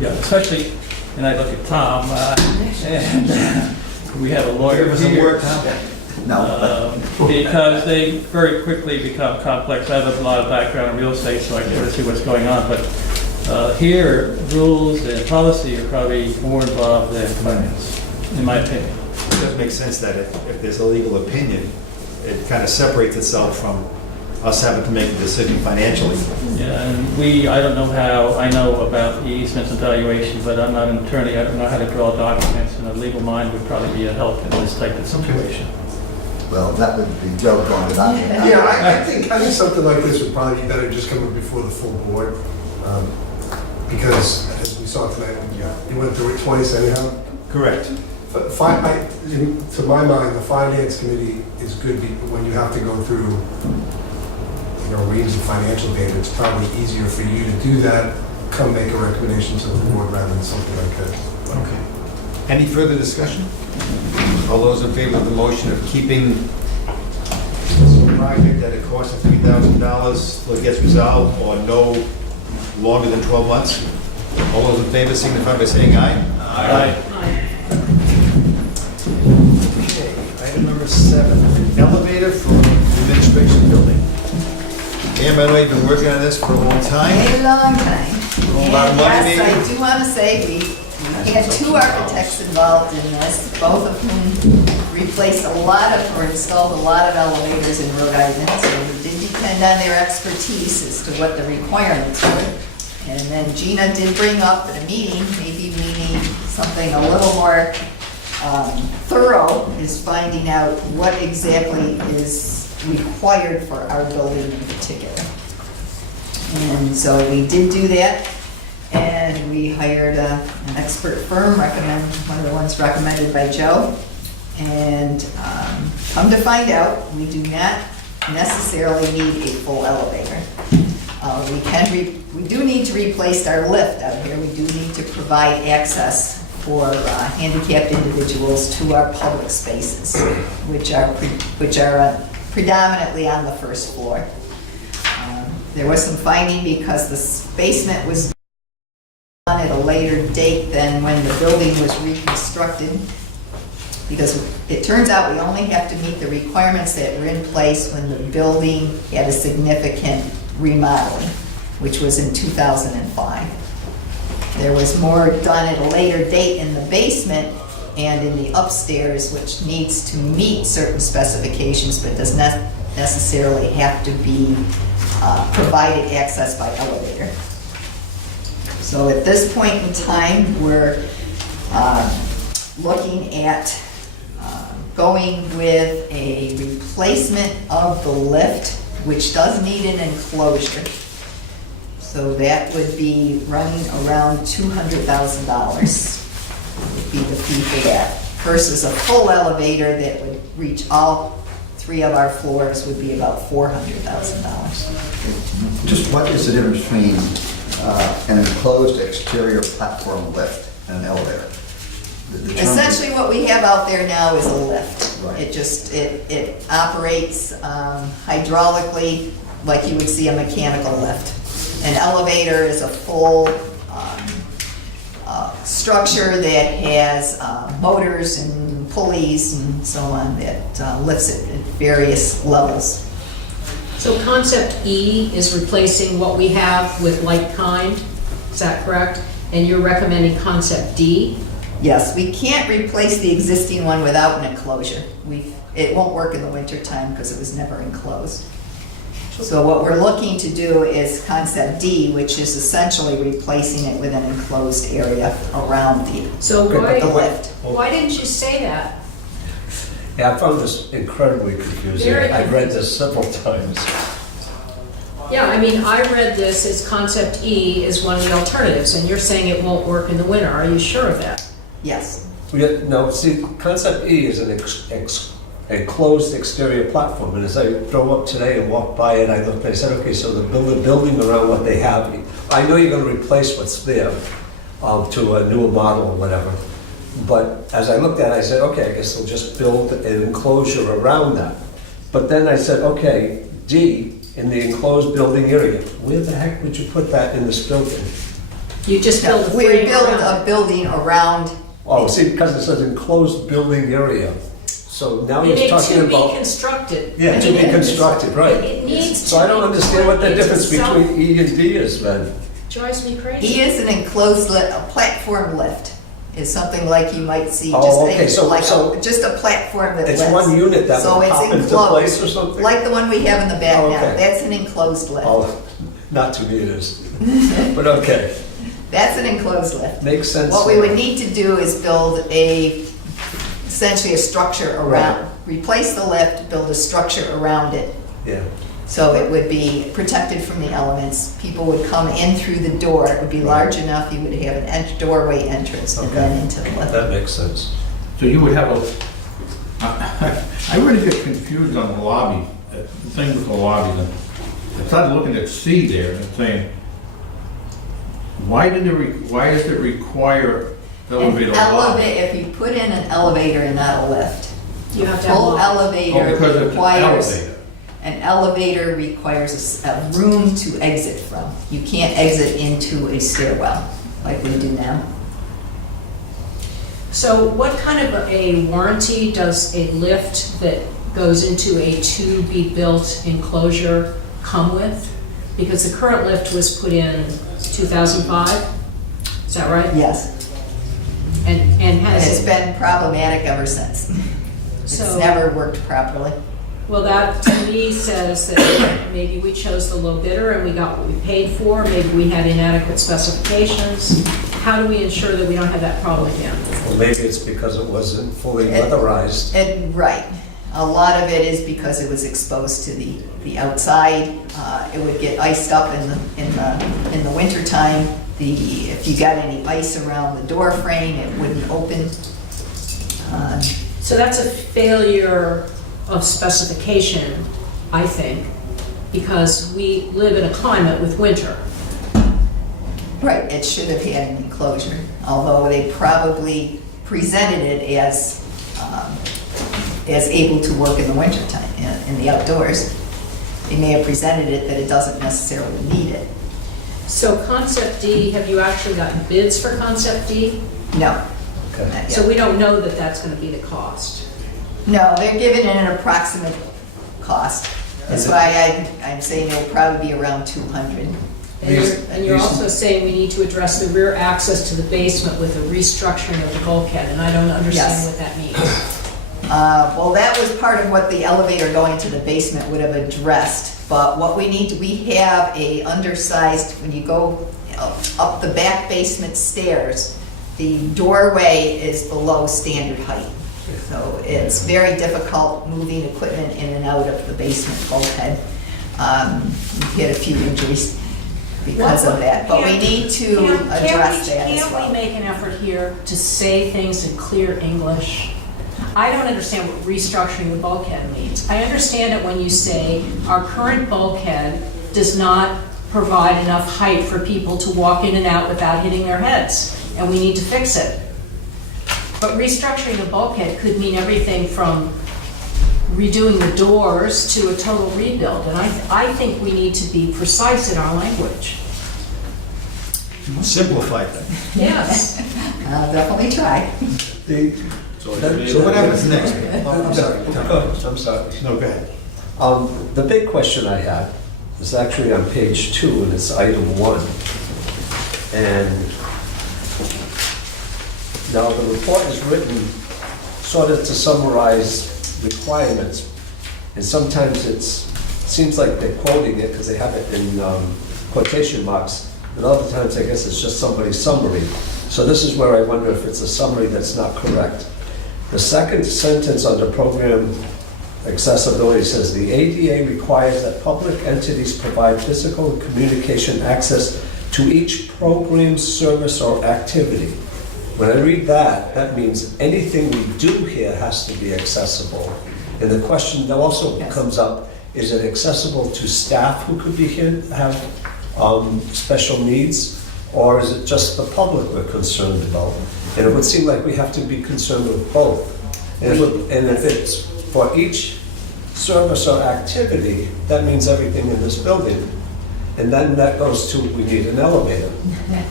Yeah, especially, and I look at Tom, and we have a lawyer Give us some here. work, Tom. No, Because they very quickly become complex. I have a lot of background in real estate, so I can sort of see what's going on. But here, rules and policy are probably more involved than finance, in my opinion. It does make sense that if there's a legal opinion, it kind of separates itself from us having to make a decision financially. Yeah, and I don't know how, I know about easements and valuation, but I'm not an attorney. I don't know how to draw documents, and a legal mind would probably be a help in this type of situation. well, that would be Joe drawing it out. Yeah, I think something like this would probably be better just coming before the full board. Because as we saw tonight, you went through it twice anyhow. Correct. To my mind, the finance committee is good when you have to go through, range of financial data. It's probably easier for you to do that, come make a recommendation to the board rather than something like this. Okay. Any further discussion? All those in favor of the motion of keeping this project at a cost of $3,000 till it gets resolved or no longer than 12 months? All those in favor signify by saying aye. Aye. Okay, item number 7, elevator for administration building. Pam, I know you've been working on this for a long time. A long time. A lot of money, And maybe? yes, I do want to say, we had 2 architects involved in this, both of whom replaced a lot of, or installed a lot of elevators in Rhode Island, so we did depend on their expertise as to what the requirements were. And then Gina did bring up at a meeting, maybe we need something a little more thorough, is finding out what exactly is required for our building in particular. And so we did do that, and we hired an expert firm, one of the ones recommended by Joe. And come to find out, we do not necessarily need a full elevator. We do need to replace our lift out here. We do need to provide access for handicapped individuals to our public spaces, which are predominantly on the first floor. There was some finding because the basement was done at a later date than when the building was reconstructed. Because it turns out we only have to meet the requirements that were in place when the building had a significant remodeling, which was in 2005. There was more done at a later date in the basement and in the upstairs, which needs to meet certain specifications, but does not necessarily have to be provided access by elevator. So at this point in time, we're looking at going with a replacement of the lift, which does need an enclosure. So that would be running around $200,000 would be the fee for that, versus a full elevator that would reach all 3 of our floors would be about $400,000. Just what is the difference between an enclosed exterior platform lift and an elevator. The term- Essentially, what we have out there now is a lift. Right. It operates hydraulically like you would see a mechanical lift. An elevator is a full structure that has motors and pulleys and so on that lifts it at various levels. So concept E is replacing what we have with like kind, is that correct? And you're recommending concept D? Yes, we can't replace the existing one without an enclosure. It won't work in the wintertime because it was never enclosed. So what we're looking to do is concept D, which is essentially replacing it with an enclosed area around So the lift. why didn't you say that? Yeah, I found this incredibly confusing. Very I've read this several times. Yeah, I mean, I read this as concept E is one of the alternatives, and you're saying it won't work in the winter. Are you sure of that? Yes. No, see, concept E is an enclosed exterior platform, and as I drove up today and walked by it, I looked, I said, okay, so the building around what they have, I know you're gonna replace what's there to a newer model or whatever, but as I looked at it, I said, okay, I guess they'll just build an enclosure around that. But then I said, okay, D, in the enclosed building area, where the heck would you put that in this building? You just build a We frame build around a building around. Oh, see, because it says enclosed building area, so now you're it. talking To be about... constructed. Yeah, to be constructed, right. It needs to So I don't be understand what the put difference into between E and D is, then. Drives me crazy. E is an enclosed lift, a platform lift. Is something like you might see, Oh, okay, so- just a platform that lifts. It's one unit that So will it's pop into enclosed, place or something? like the one we have in the back Oh, now. okay. That's an enclosed lift. Oh, not to me it is, but okay, That's an enclosed lift. makes sense. What we would need to do is build essentially a structure around, replace the lift, build a structure around it. Yeah, So it would be protected from the elements. People would come in through the door. It would be large enough, you would have an doorway entrance and then into the lift. that makes sense. So you would have I really get confused on the lobby, the thing with the lobby. I started looking at C there and saying, why does it require elevator lobby? If you put in an elevator and not a lift, You have to have full one. Oh, elevator because it's an requires, elevator. an elevator requires a room to exit from. You can't exit into a stairwell like we do now. So what kind of a warranty does a lift that goes into a to-be-built enclosure come with? Because the current lift was put in 2005, is that right? Yes. And And has it's it, been problematic ever since. It's So- never worked properly. well, that to me says that maybe we chose the low bidder and we got what we paid for, maybe we had inadequate specifications. How do we ensure that we don't have that problem again? Well, maybe it's because it wasn't fully weatherized. Right. A lot of it is because it was exposed to the outside. It would get iced up in the wintertime. If you got any ice around the door frame, it wouldn't open. So that's a failure of specification, I think, because we live in a climate with winter. Right, it should have had an enclosure, although they probably presented it as able to work in the wintertime, in the outdoors. They may have presented it that it doesn't necessarily need it. So concept D, have you actually gotten bids for concept D? No. Okay. Not yet. So we don't know that that's going to be the cost. No, they're giving it an approximate cost. That's why I'm saying it'll probably be around 200. And you're also saying we need to address the rear access to the basement with a restructuring of the bulkhead, and I don't understand Yes. what that means. Well, that was part of what the elevator going to the basement would have addressed, but what we have a undersized, when you go up the back basement stairs, the doorway is below standard height. So it's very difficult moving equipment in and out of the basement bulkhead. We've had a few injuries because of that, but we need to address that as well. Can't we make an effort here to say things in clear English? I don't understand what restructuring the bulkhead means. I understand it when you say our current bulkhead does not provide enough height for people to walk in and out without hitting their heads, and we need to fix it. But restructuring the bulkhead could mean everything from redoing the doors to a total rebuild, and I think we need to be precise in our language. Simplify that. Yes. I'll definitely try. So what happens next? Oh, I'm sorry. I'm sorry. No, go ahead. The big question I had is actually on page 2, and it's item 1. And now the report is written sort of to summarize requirements, and sometimes seems like they're quoting it because they have it in quotation marks, and other times I guess it's just somebody's summary. So this is where I wonder if it's a summary that's not correct. The second sentence under program accessibility says, the ADA requires that public entities provide physical and communication access to each program, service, or activity. When I read that, that means anything we do here has to be accessible. And the question that also comes up, is it accessible to staff who could be here, have special needs? Or is it just the public we're concerned about? And it would seem like we have to be concerned with both. And if it's for each service or activity, that means everything in this building. And then that goes to, we need an elevator.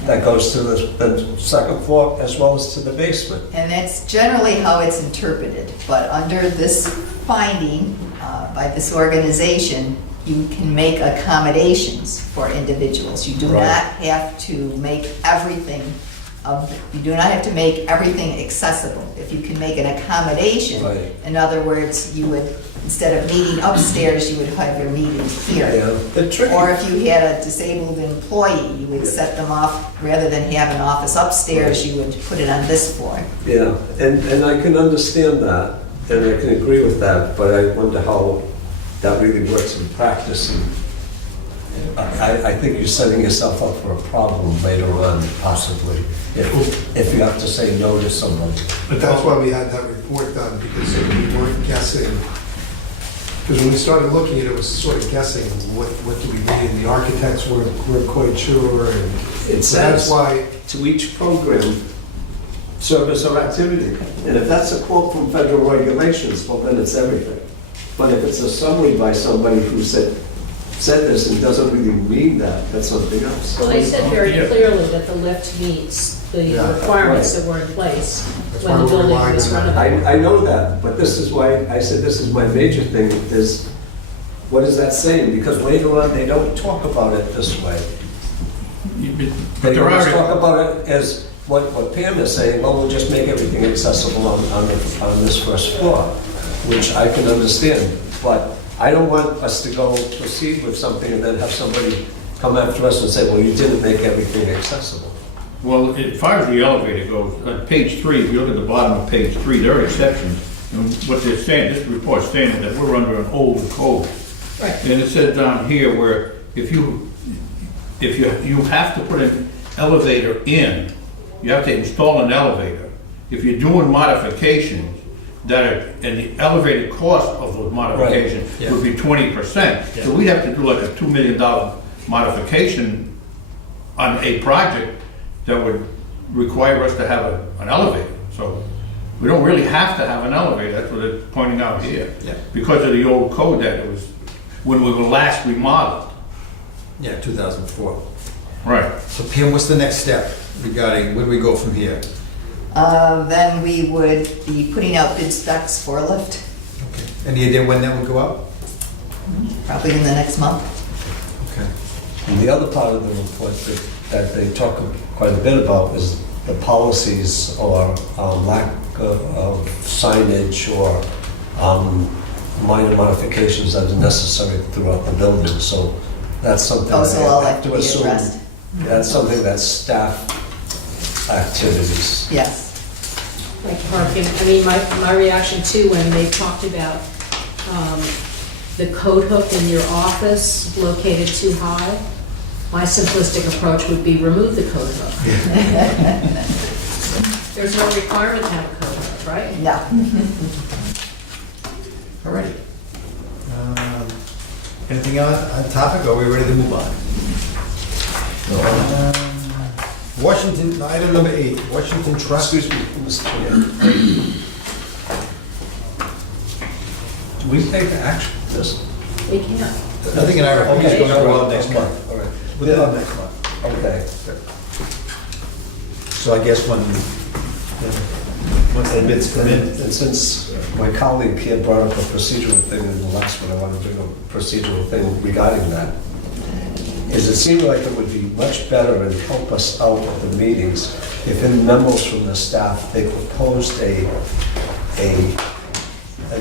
That goes to the second floor as well as to the basement. And that's generally how it's interpreted, but under this finding by this organization, you can make accommodations for individuals. You do Right. not have to make everything accessible. If you can make an accommodation, Right. in other words, you would, instead of meeting upstairs, you would have your meeting here. Yeah, the tricky, Or if you had a disabled employee, you would set them off, rather than have an office upstairs, you would put it on this floor. yeah, and I can understand that, and I can agree with that, but I wonder how that really works in practice. And I think you're setting yourself up for a problem later on, possibly, if you have to say no to somebody. But that's why we had that report done, because we weren't guessing. Because when we started looking at it, it was sort of guessing, what do we need? And the architects weren't quite sure, and It so that's says why, to each program, service or activity. And if that's a quote from federal regulations, well, then it's everything. But if it's a summary by somebody who said this and doesn't really mean that, that's something else. Well, they said very clearly that the lift meets the Yeah, requirements right. that were in place That's when why the we're building relying was on that. renovated. I know that, but this is why I said this is my major thing, is what is that saying? Because later on, they don't talk about it this way. But They there always are, talk about it as what Pam is saying, well, we'll just make everything accessible on this first floor, which I can understand. But I don't want us to go proceed with something and then have somebody come after us and say, well, you didn't make everything accessible. well, as far as the elevator goes, on page 3, if you look at the bottom of page 3, there are exceptions. And what they're saying, this report's saying that we're under an old code. Right. And it says down here where if you have to put an elevator in, you have to install an elevator. If you're doing modifications that are, and the elevated cost of those modifications Right. would be 20%. So we'd have to do like a $2 million modification on a project that would require us to have an elevator. So we don't really have to have an elevator, that's what it's pointing out here. Yeah. Because of the old code that it was, when we were last remodeled. Yeah, 2004. Right. So Pam, what's the next step regarding, where do we go from here? Then we would be putting out bid specs for a lift, Okay. Any idea when that will go out? probably in the next month. Okay. And the other part of the report that they talk quite a bit about is the policies or lack of signage or minor modifications that are necessary throughout the building. So that's something Those will I all have to be assume addressed. that's something that's staff activities. Yes. Like parking, I mean, my reaction too, when they talked about the coat hook in your office located too high, my simplistic approach would be remove the coat hook. There's no requirement to have a coat hook, right? No. All righty. Anything on topic, or are we ready to move on? Washington, item number 8, Washington Trust. Excuse me, Mr. Chair. Do we take action on this? We can't. I think an RFP is going to go out next month. All right. Within next month. Okay. So I guess once the bids come in. And since my colleague here brought up a procedural thing in the last one, I want to bring up a procedural thing regarding that. Is it seemed like it would be much better and help us out at the meetings if in memos from the staff, they proposed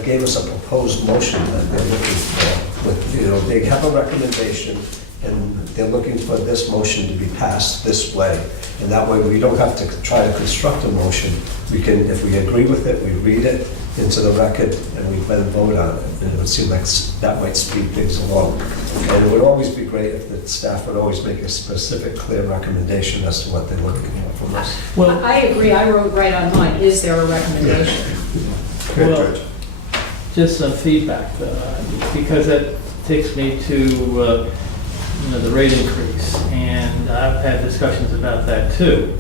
gave us a proposed motion that they're looking for. With, they have a recommendation and they're looking for this motion to be passed this way. And that way we don't have to try to construct a motion. We can, if we agree with it, we read it into the record and we then vote on it. And it would seem like that might speed things along. And it would always be great if the staff would always make a specific, clear recommendation as to what they're looking for from us. Well, I agree, I wrote right on mine, is there a recommendation? well, just some feedback, because that takes me to the rate increase, and I've had discussions about that too.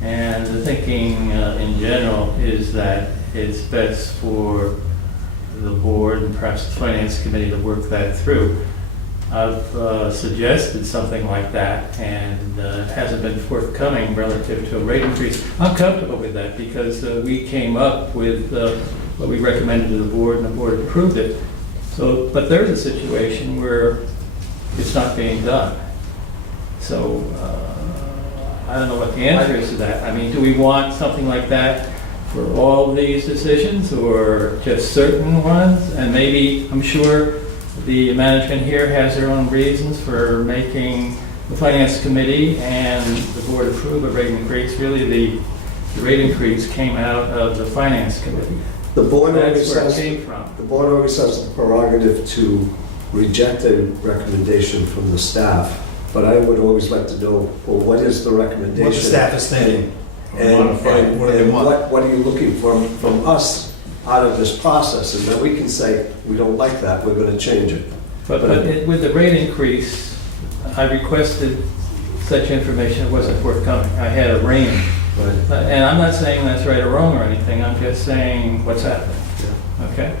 And the thinking in general is that it's best for the board and perhaps the finance committee to work that through. I've suggested something like that, and it hasn't been forthcoming relative to a rate increase. I'm comfortable with that because we came up with what we recommended to the board, and the board approved it. So, but there's a situation where it's not being done. So I don't know what the answer is to that. I mean, do we want something like that for all of these decisions or just certain ones? And maybe, I'm sure the management here has their own reasons for making the finance committee and the board approve a rate increase. Really, the rate increase came out of the finance committee. The board That's where it came from. The board always has the prerogative to reject a recommendation from the staff, but I would always like to know, well, what is the recommendation? What the staff is thinking. And What do they want? what are you looking for from us out of this process? And then we can say, we don't like that, we're going to change it. But with the rate increase, I requested such information, it wasn't forthcoming. I had a range. Right. And I'm not saying that's right or wrong or anything, I'm just saying what's happening. Okay?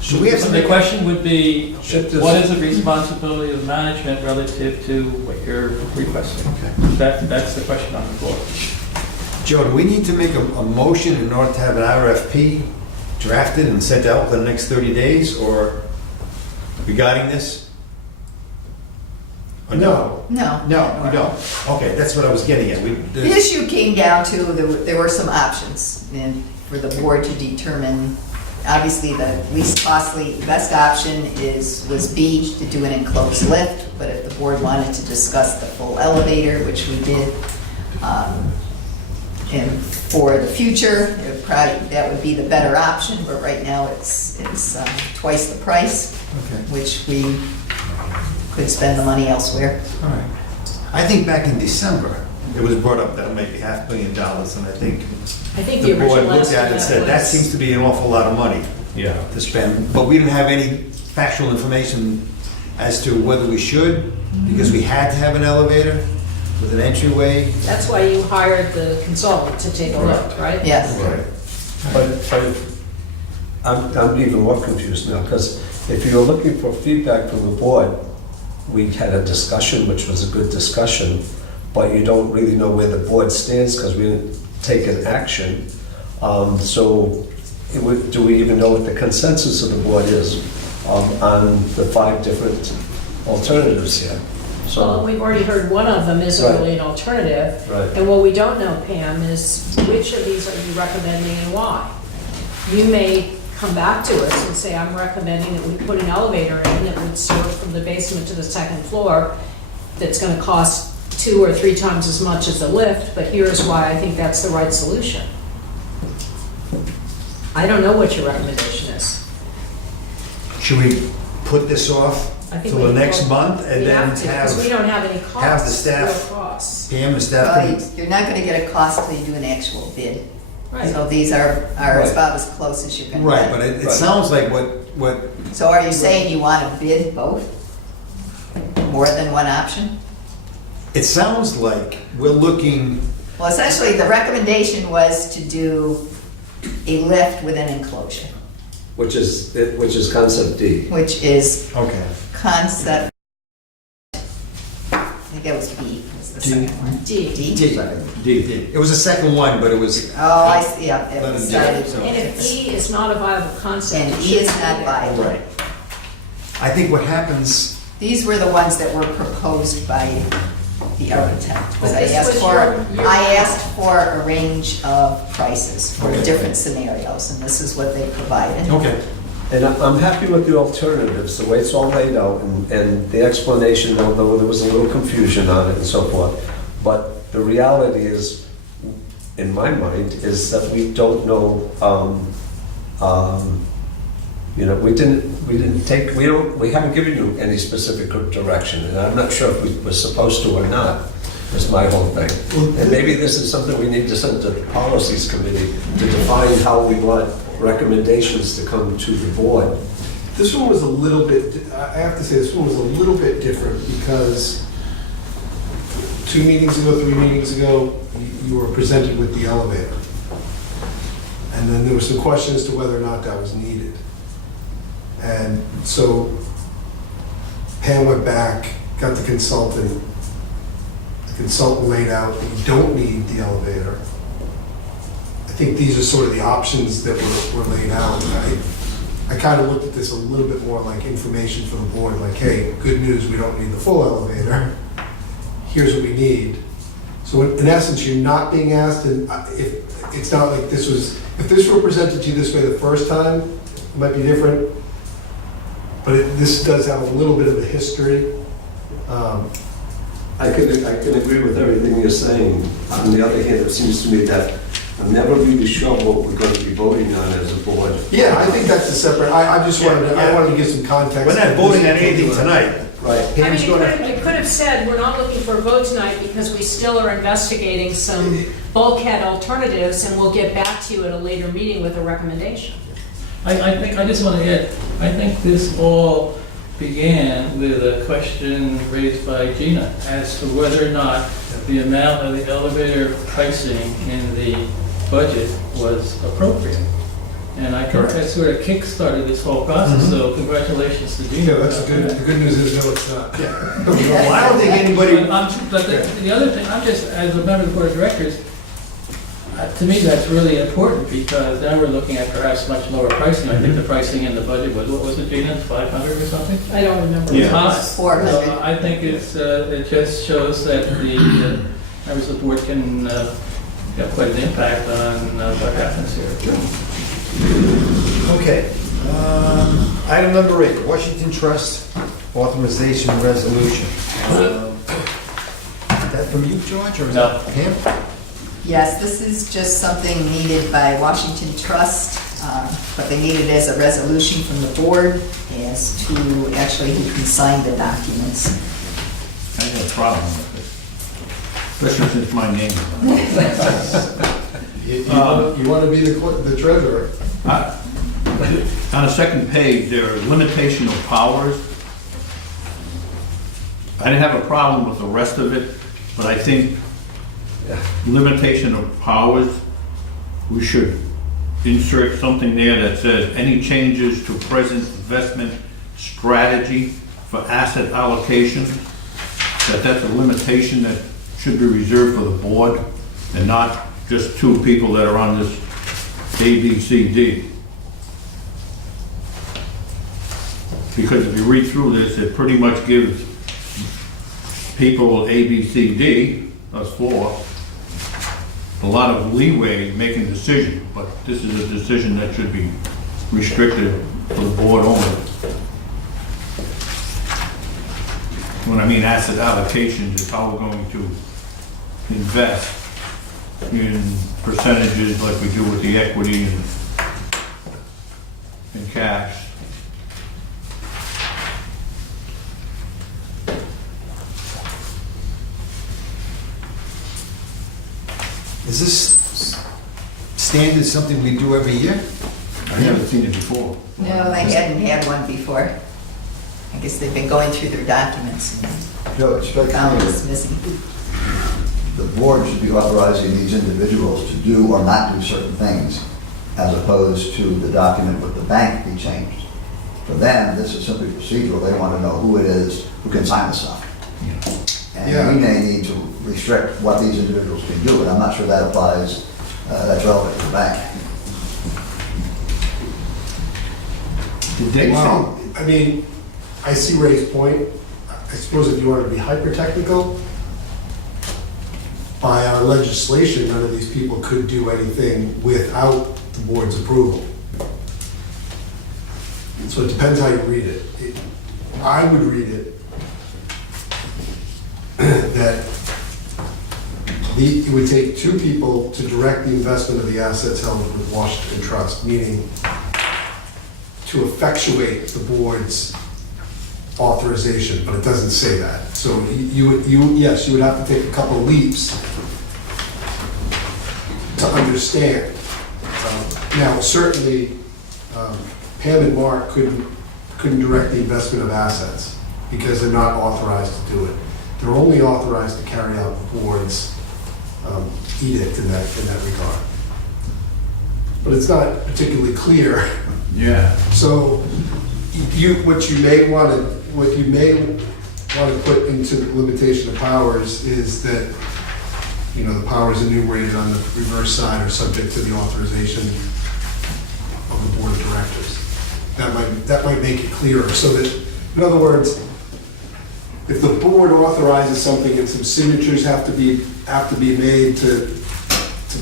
Should we have So some? the question would be, Should this- what is the responsibility of management relative to what you're requesting? Okay. That's the question on the floor. Joe, do we need to make a motion in order to have an RFP drafted and sent out within the next 30 days, or regarding this? Or no? No. No, we don't. Okay, that's what I was getting at. The issue came down to, there were some options, and for the board to determine, obviously, the least costly, best option was B, to do an enclosed lift, but if the board wanted to discuss the full elevator, which we did, and for the future, that would be the better option, but right now it's twice the price, Okay. which we could spend the money elsewhere. All right. I think back in December, it was brought up that it might be $500 million, and I think I think the the board original looked at it and said, that was- seems to be an awful lot of money Yeah. to spend, but we didn't have any factual information as to whether we should, because we had to have an elevator with an entryway. That's why you hired the consultant to take a look, right? Yes. Right. But I'm even more confused now, because if you're looking for feedback from the board, we had a discussion, which was a good discussion, but you don't really know where the board stands because we didn't take an action. So do we even know what the consensus of the board is on the 5 different alternatives here? Well, we've already heard one of them isn't Right. really an alternative. Right. And what we don't know, Pam, is which of these are you recommending and why? You may come back to us and say, I'm recommending that we put an elevator in that would serve from the basement to the 2nd floor that's going to cost 2 or 3 times as much as a lift, but here's why I think that's the right solution. I don't know what your recommendation is. Should we put this off I think till the we- next month and We then have to, because we have don't have any costs. have the staff- real costs. Pam and staff? Well, can- you're not gonna get a cost till you do an actual bid. Right. So these are about as close as you're gonna get. Right, but it sounds like what So are you saying you want to bid both? more than one option? It sounds like we're looking, Well, essentially, the recommendation was to do a lift with an enclosure, Which is concept D. which is okay. concept, I think that was B, was the second one. D. D? D. It was the second one, but it was. Oh, I see, yeah, it Let was him do it, started. so- And if E is not a viable concept. And it E is shouldn't not be there. viable. Right. I think what happens, These were the ones that were proposed by the architect. But I this asked was for, your- I asked for a range of prices for Okay. different scenarios, and this is what they provided. okay. And I'm happy with the alternatives, the way it's all laid out, and the explanation, although there was a little confusion on it and so forth. But the reality is, in my mind, is that we don't know, we haven't given you any specific direction, and I'm not sure if we were supposed to or not, is my whole thing. And maybe this is something we need to send to the policies committee to define how we want recommendations to come to the board. This one was a little bit, I have to say, this one was a little bit different because 2 meetings ago, 3 meetings ago, you were presented with the elevator. And then there were some questions as to whether or not that was needed. And so Pam went back, got the consultant laid out that you don't need the elevator. I think these are sort of the options that were laid out. I kind of looked at this a little bit more like information for the board, like, hey, good news, we don't need the full elevator. Here's what we need. So in essence, you're not being asked, and if it's not like this was, if this were presented to you this way the first time, it might be different. But this does have a little bit of a history. I can agree with everything you're saying. On the other hand, it seems to me that I'm never really sure what we're going to be voting on as a board. Yeah, I think that's a separate, I just wanted to, I wanted to give some context. We're not voting on anything tonight. Right. I mean, Pam's you gonna, could have said, we're not looking for a vote tonight because we still are investigating some bulkhead alternatives, and we'll get back to you at a later meeting with a recommendation. I think, I just want to add, I think this all began with a question raised by Gina as to whether or not the amount of the elevator pricing in the budget was appropriate. And I think that sort of kick-started this whole process, so congratulations to Gina. Yeah, that's good. The good news is, no, it's not. well, I don't think anybody, But the other thing, I'm just, as a member of the board of directors, to me, that's really important, because now we're looking at perhaps much lower pricing. I think the pricing in the budget was, what was it, Gina, 500 or something? I don't remember. It's high. 400. So I think it's, it just shows that the members of the board can have quite an impact on what happens here. okay. Item number 8, Washington Trust Authorization Resolution. Is that from you, George, or is No. that Pam? Yes, this is just something needed by Washington Trust, but they need it as a resolution from the board as to actually who can sign the documents. I have a problem with it, especially since my name is on it. You want to be the treasurer. On the second page, there are limitation of powers. I didn't have a problem with the rest of it, but I think limitation of powers, we should insert something there that says any changes to present investment strategy for asset allocation, that's a limitation that should be reserved for the board and not just 2 people that are on this A, B, C, D. Because if you read through this, it pretty much gives people A, B, C, D, us 4, a lot of leeway making decisions, but this is a decision that should be restricted for the board only. When I mean asset allocations, it's how we're going to invest in percentages like we do with the equity and cash. Is this standard something we do every year? I haven't seen it before. No, they hadn't had one before. I guess they've been going through their documents and Joe, it strikes found me it was that missing. the board should be authorizing these individuals to do or not do certain things, as opposed to the document with the bank be changed. For them, this is simply procedural. They want to know who it is who can sign the stuff. Yeah. And we may need to restrict what these individuals can do, and I'm not sure that applies, that's relevant to the bank. Did they say, Well, I mean, I see Ray's point. I suppose if you want to be hyper-technical, by our legislation, none of these people could do anything without the board's approval. So it depends how you read it. I would read it that it would take two people to direct the investment of the assets held with Washington Trust, meaning to effectuate the board's authorization, but it doesn't say that. So yes, you would have to take a couple leaps to understand. Now, certainly, Pam and Mark couldn't direct the investment of assets because they're not authorized to do it. They're only authorized to carry out the board's edict in that regard. But it's not particularly clear. yeah, So what you may want to put into the limitation of powers is that, you know, the powers enumerated on the reverse side are subject to the authorization of the board of directors. That might make it clearer, so that, in other words, if the board authorizes something and some signatures have to be made to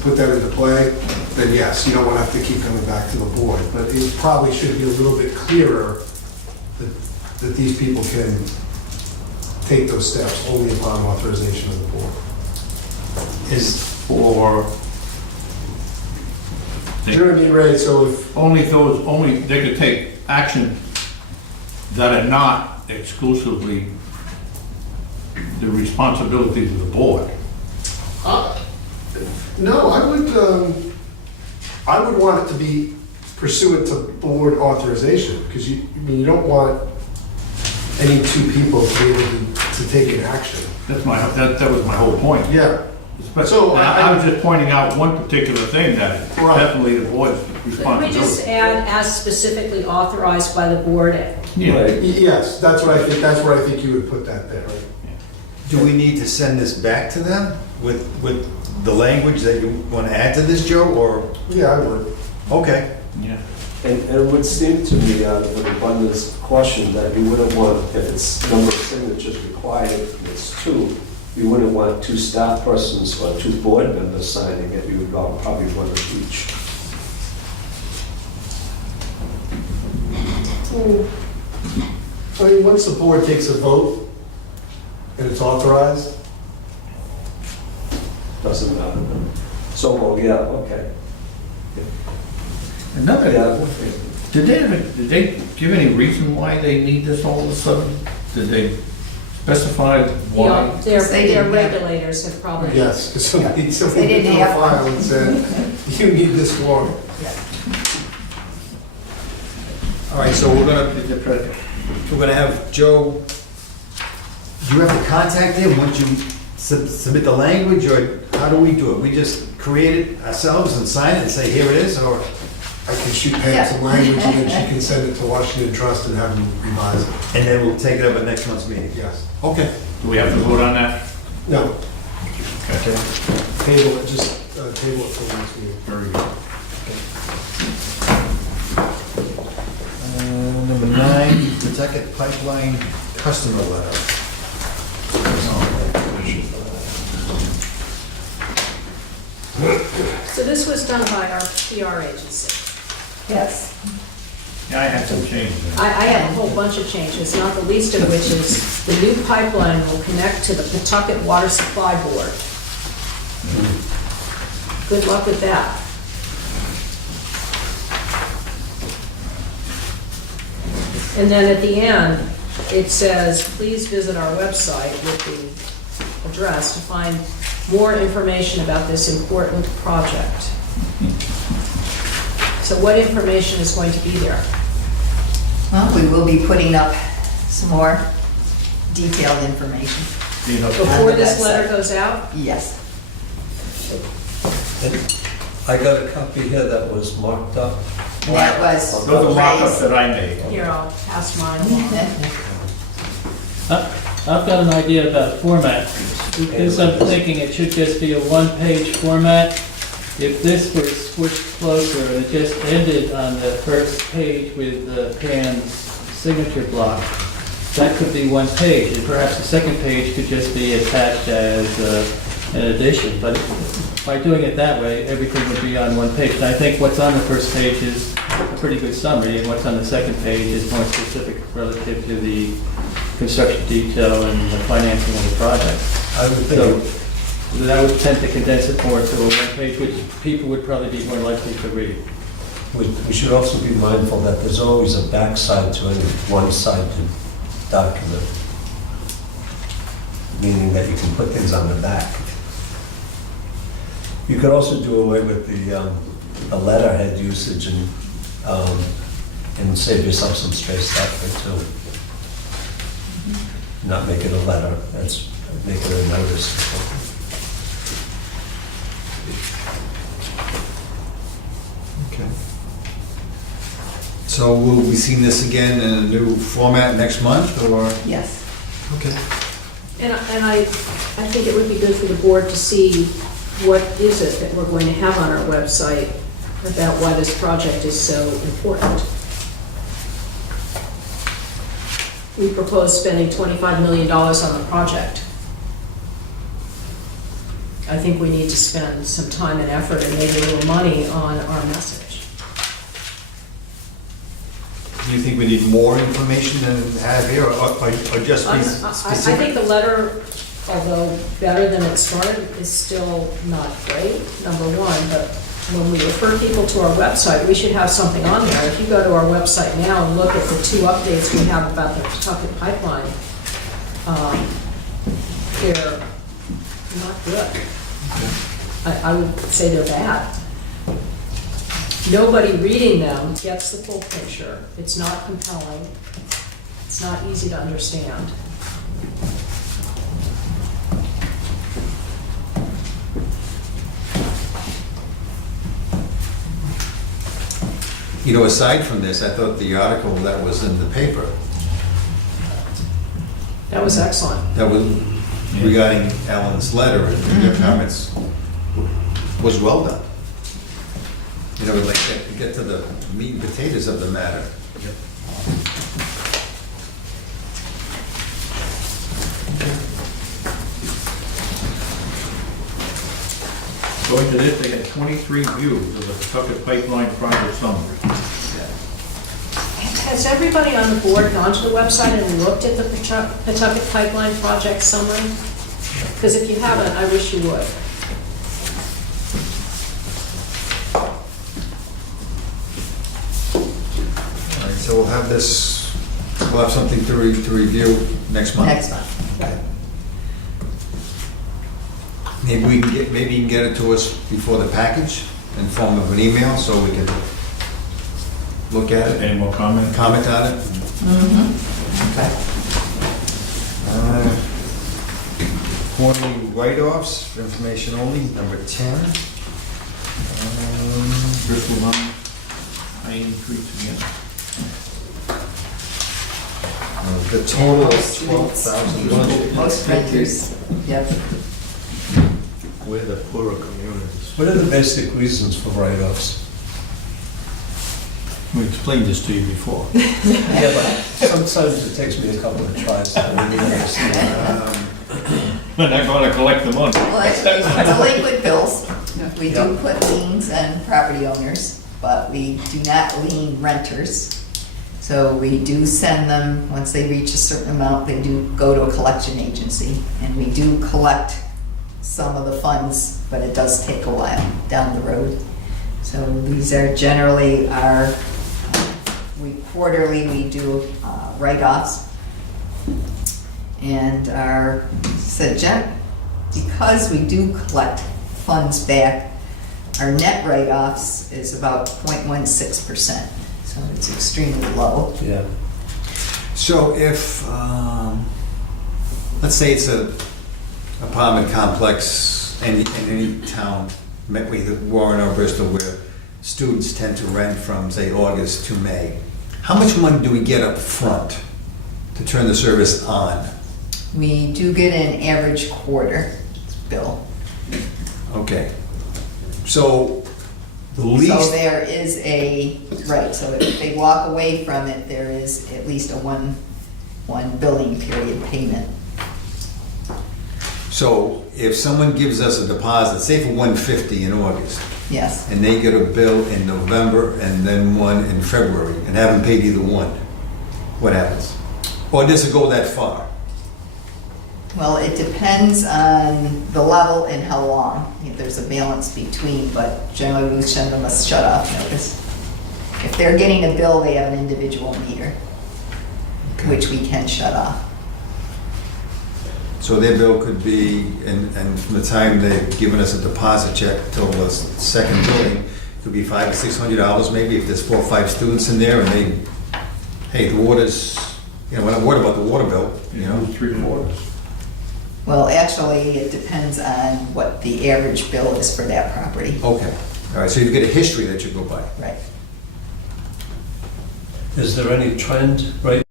put that into play, then yes, you don't want to have to keep coming back to the board. But it probably should be a little bit clearer that these people can take those steps only upon authorization of the board. is for, Do you know what I mean, Ray? So if, only they could take action that are not exclusively the responsibilities of the board. no, I would want it to be pursuant to board authorization, because you don't want any two people to be able to take an action. That was my whole point. Yeah. But So, I was just pointing out one particular thing that is Right. definitely the board's Could we responsibility. just add, as specifically authorized by the board? Yeah. Yes, that's what I think, that's where I think you would put that there. Do we need to send this back to them with the language that you want to add to this, Joe, or? Yeah, I would. Okay. Yeah. And it would seem to me, out of an abundance of caution, that you wouldn't want, if it's number of signatures required, and it's two, you wouldn't want two staff persons or two board members signing it, you would probably want it each. I mean, once the board takes a vote and it's authorized, Doesn't matter. So, well, yeah, okay. Another, Yeah, did they give any reason why they need this all of a sudden? Did they specify why? Their They didn't have it. regulators have probably. yes, because somebody They put didn't in a have one. file and said, you need this warrant. All right, so we're gonna have Joe, do you have to contact him once you submit the language, or how do we do it? We just create it ourselves and sign it and say, here it is, or? I can shoot Pam some language and then she can send it to Washington Trust and have them revise it. And then we'll take it up at next month's meeting? Yes. Okay. Do we have to vote on that? No, Okay. table it, just table it for the next meeting. Very good. Number 9, Pawtucket Pipeline Customer Letter. So this was done by our PR agency. Yes. Yeah, I had some changes. I have a whole bunch of changes, not the least of which is the new pipeline will connect to the Pawtucket Water Supply Board. Good luck with that. And then at the end, it says, please visit our website with the address to find more information about this important project. So what information is going to be there? Well, we will be putting up some more detailed information. Before this letter goes out? Yes. I got a copy here that was marked up. That was Those are mock-ups raised. that I made. Here, I'll pass mine along. I've got an idea about format. Because I'm thinking it should just be a one-page format. If this were squished closer and it just ended on the first page with Pan's signature block, that could be one page, and perhaps the second page could just be attached as an addition. But by doing it that way, everything would be on one page. And I think what's on the first page is a pretty good summary, and what's on the second page is more specific relative to the construction detail and the financing of the project. I would So think, that would tend to condense it more to a one page, which people would probably be more likely to read. we should also be mindful that there's always a backside to any one-sided document, meaning that you can put things on the back. You could also do away with the letterhead usage and save yourself some space that way too. Not make it a letter, make it a notice or something. Okay. So will we see this again in a new format next month, or? Yes. Okay. And I think it would be good for the board to see what is it that we're going to have on our website about why this project is so important. We propose spending $25 million on the project. I think we need to spend some time and effort and maybe a little money on our message. Do you think we need more information than we have here, or just be I specific? think the letter, although better than it started, is still not great, number one, but when we refer people to our website, we should have something on there. If you go to our website now and look at the 2 updates we have about the Pawtucket pipeline, they're not good. I would say they're bad. Nobody reading them gets the full picture. It's not compelling. It's not easy to understand. You know, aside from this, I thought the article that was in the paper, That was excellent. that was regarding Alan's letter and your comments, was well done. You know, like, get to the meat and potatoes of the matter. Going to this, they had 23 views of the Pawtucket Pipeline project summary. Has everybody on the board gone to the website and looked at the Pawtucket Pipeline project summary? Because if you haven't, I wish you would. All right, so we'll have this, we'll have something to review next month. Next month. Maybe you can get it to us before the package in form of an email, so we can look at it. Any more comment? Comment on it. Okay. Quarterly write-offs, for information only, number 10. Bristol line, I increased again. The total is 12,000. Most renters, yep. We're the poorer communities. What are the basic reasons for write-offs? We explained this to you before. Yeah, but sometimes it takes me a couple of tries to really understand. We're not going to collect the money. Well, actually, delinquent bills, we do put liens on property owners, but we do not lien renters. So we do send them, once they reach a certain amount, they do go to a collection agency, and we do collect some of the funds, but it does take a while down the road. So these are generally our, quarterly we do write-offs. And our, because we do collect funds back, our net write-offs is about 0.16%. So it's extremely low. Yeah. So if, let's say it's a apartment complex in any town, either Warren or Bristol, where students tend to rent from, say, August to May, how much money do we get up front to turn the service on? We do get an average quarter bill. Okay. So the So least, there is right, so if they walk away from it, there is at least a one billing period payment. so if someone gives us a deposit, say for $150 in August, Yes. and they get a bill in November and then one in February and haven't paid either one, what happens? Or does it go that far? Well, it depends on the level and how long. If there's a balance between, but generally we send them a shut-off notice. If they're getting a bill, they have an individual meter, which we can shut off. So their bill could be, and from the time they've given us a deposit check till the second billing, could be $500 or $600 maybe, if there's 4 or 5 students in there and they, hey, the water's, we're not worried about the water bill, you know? 3/4. Well, actually, it depends on what the average bill is for that property. Okay, all right, so you get a history that you go by. Right. Is there any trend right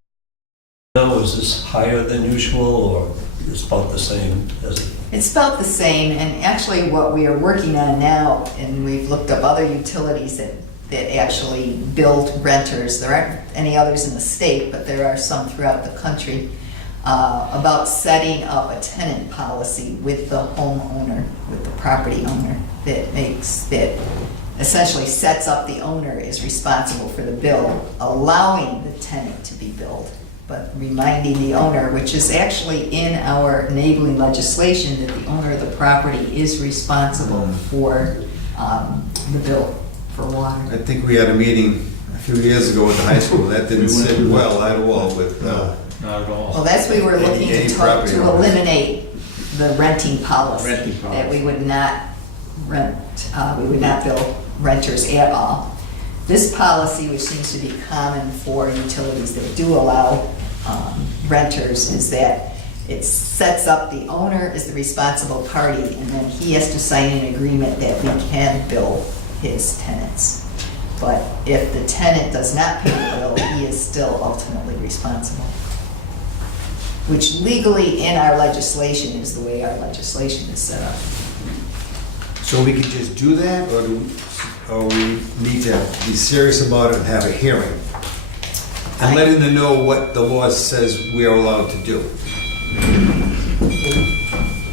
now? Is this higher than usual, or is it about the same as it? It's about the same, and actually what we are working on now, and we've looked up other utilities that actually build renters. There aren't any others in the state, but there are some throughout the country, about setting up a tenant policy with the homeowner, with the property owner, that essentially sets up the owner is responsible for the bill, allowing the tenant to be billed, but reminding the owner, which is actually in our enabling legislation, that the owner of the property is responsible for the bill for water. I think we had a meeting a few years ago at the high school, that didn't sit well at all with, Not at all. Well, that's we were looking Any to property owner. eliminate the renting policy. Renting That policy. we would not rent, we would not bill renters at all. This policy, which seems to be common for utilities that do allow renters, is that it sets up the owner as the responsible party, and then he has to sign an agreement that we can bill his tenants. But if the tenant does not pay the bill, he is still ultimately responsible. Which legally in our legislation is the way our legislation is set up. so we can just do that, or we need to be serious about it and have a hearing? And letting them know what the law says we are allowed to do.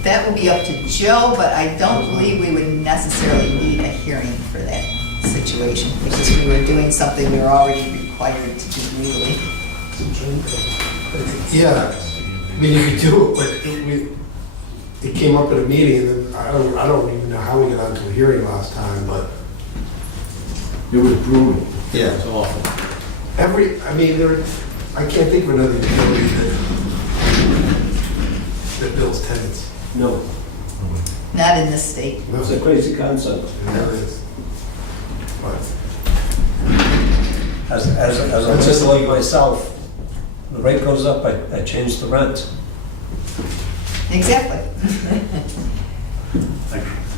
That will be up to Joe, but I don't believe we would necessarily need a hearing for that situation, because we were doing something we were already required to do legally. Yeah, I mean, if you do it, but it came up at a meeting, and I don't even know how we got onto a hearing last time, but It was brutal. Yeah. It's awful. I can't think of another utility that builds tenants. No, Not in this state. it's a crazy concept. There is. But As a just like myself, the rate goes up, I change the rent. Exactly.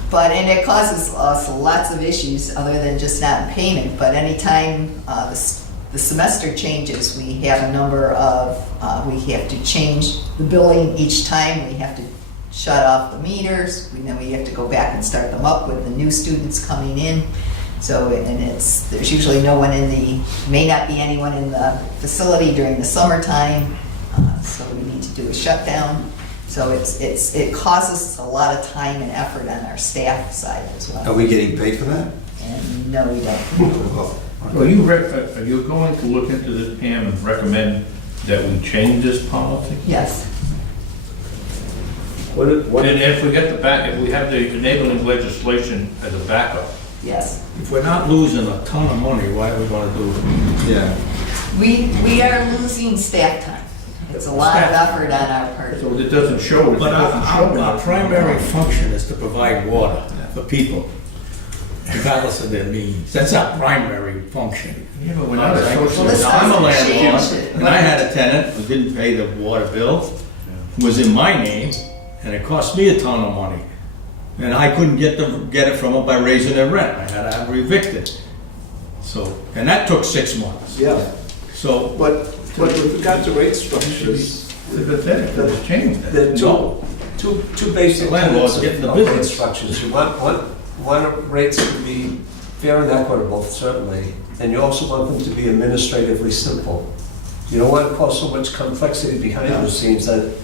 But, and it causes us lots of issues other than just not payment, but anytime the semester changes, we have a number of, we have to change the billing each time, we have to shut off the meters, and then we have to go back and start them up with the new students coming in. So, and there's usually no one may not be anyone in the facility during the summertime, so we need to do a shutdown. So it causes a lot of time and effort on our staff side as Are well. we getting paid for that? And no, we don't. Oh, Are you going to look into this, Pam, and recommend that we change this policy? Yes. What And if we get if we have the enabling legislation as a backup, Yes. If we're not losing a ton of money, why are we gonna do it? Yeah. We are losing staff time. It's a lot of effort on our part. so it doesn't show. But our primary function is to provide water for people. regardless of their means. That's our primary function. Yeah, but we're not Well, this associated. I'm a doesn't change landlord, it. and I had a tenant who didn't pay the water bill, was in my name, and it cost me a ton of money. And I couldn't get it from them by raising their rent. I had to have her evicted. So, and that took 6 months. Yeah, So, but with regard to rate structures, that's changed. there are No. two basic The landlord's tenets getting the of rate business. structures. You want rates to be fair and equitable, certainly, and you also want them to be administratively simple. You don't want to cause so much complexity behind the scenes that it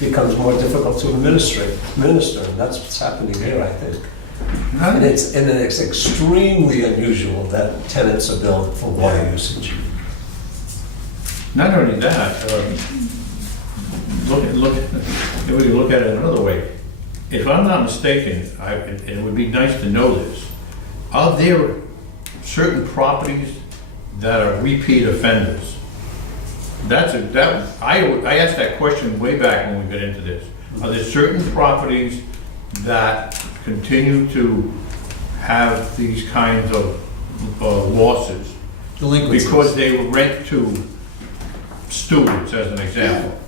becomes more difficult to administer, and that's what's happening here, I think. And it's extremely unusual that tenants are billed for water usage. Not only that, if we look at it another way, if I'm not mistaken, and it would be nice to know this, are there certain properties that are repeat offenders? I asked that question way back when we got into this. Are there certain properties that continue to have these kinds of losses? Delinquencies. Because they rent to students, as an example.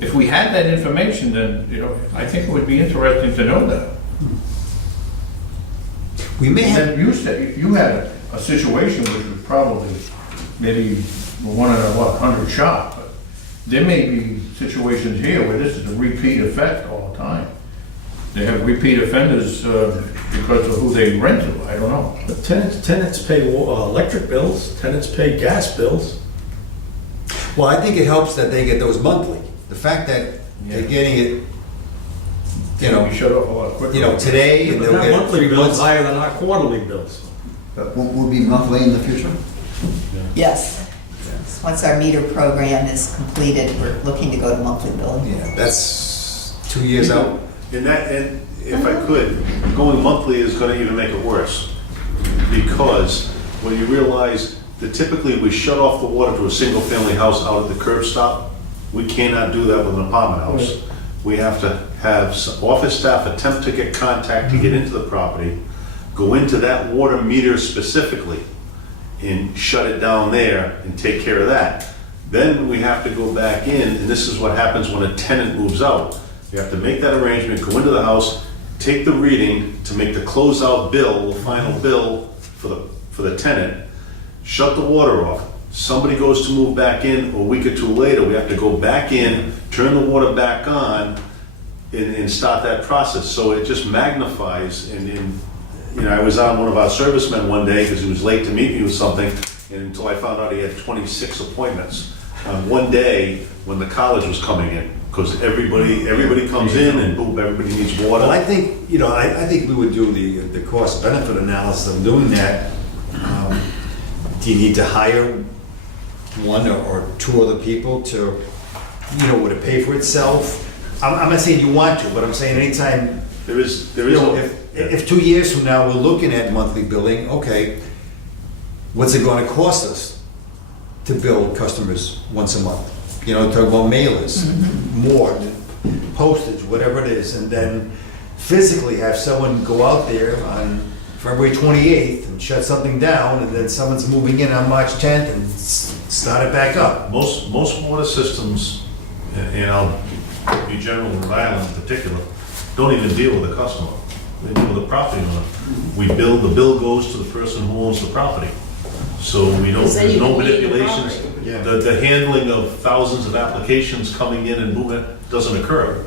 If we had that information, then, I think it would be interesting to know that. We may And have, then you said, you had a situation which was probably maybe one in 100 shot, but there may be situations here where this is a repeat effect all the time. They have repeat offenders because of who they rent to, I don't know. But tenants pay electric bills, tenants pay gas bills. well, I think it helps that they get those monthly. The fact that they're getting it, We shut off a lot quicker. today, and But they'll that get it monthly 3 bill is months. higher than our quarterly bills. But will be monthly in the future? Yes. Once our meter program is completed, we're looking to go to monthly billing. Yeah, that's 2 years out. And if I could, going monthly is gonna even make it worse. Because when you realize that typically we shut off the water to a single-family house out at the curb stop, we cannot do that with an apartment house. We have to have office staff attempt to get contact to get into the property, go into that water meter specifically, and shut it down there and take care of that. Then we have to go back in, and this is what happens when a tenant moves out. You have to make that arrangement, go into the house, take the reading to make the closeout bill, the final bill for the tenant, shut the water off. Somebody goes to move back in, a week or two later, we have to go back in, turn the water back on, and start that process. So it just magnifies, and I was on one of our servicemen one day because he was late to meet me with something, and until I found out he had 26 appointments on one day when the college was coming in, because everybody comes in and boom, everybody needs water. Well, I think, I think we would do the cost benefit analysis of doing that. Do you need to hire one or two other people to, would it pay for itself? I'm not saying you want to, but I'm saying anytime, There is if 2 years from now, we're looking at monthly billing, okay, what's it gonna cost us to bill customers once a month? Talk about mailers, more, postage, whatever it is, and then physically have someone go out there on February 28th and shut something down, and then someone's moving in on March 10th and start it back up. Most water systems, and I'll be general in Rhode Island in particular, don't even deal with the customer. They deal with the property owner. The bill goes to the person who owns the property. So Because then there's you no can leave the manipulations. Yeah. The handling of thousands of applications coming in and moving doesn't occur.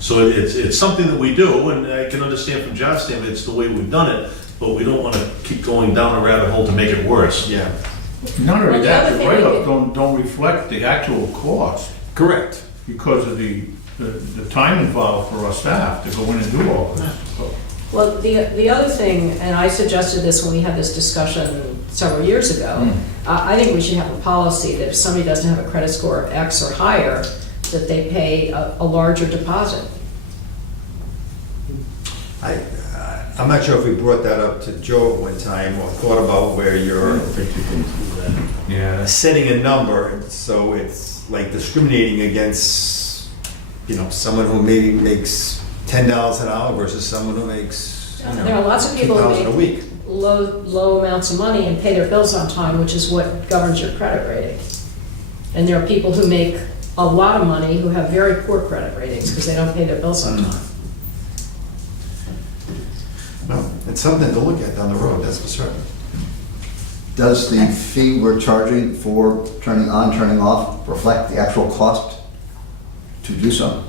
So it's something that we do, and I can understand from John's standpoint, it's the way we've done it, but we don't want to keep going down a rabbit hole to make it worse. Yeah. Not only Well, the that, other the thing we write-ups don't reflect the actual cost Correct. because of the time involved for our staff to go in and do all this. So, Well, the other thing, and I suggested this when we had this discussion several years ago, I think we should have a policy that if somebody doesn't have a credit score of X or higher, that they pay a larger deposit. I'm not sure if we brought that up to Joe at one time or thought about where you're Yeah. setting a number, so it's like discriminating against, someone who maybe makes $10 an hour versus someone who makes There are lots of people who 2,000 a make week. low amounts of money and pay their bills on time, which is what governs your credit rating. And there are people who make a lot of money who have very poor credit ratings because they don't pay their bills on time. No, it's something to look at down the road, that's for certain. Does the fee we're charging for turning on, turning off reflect the actual cost to do so?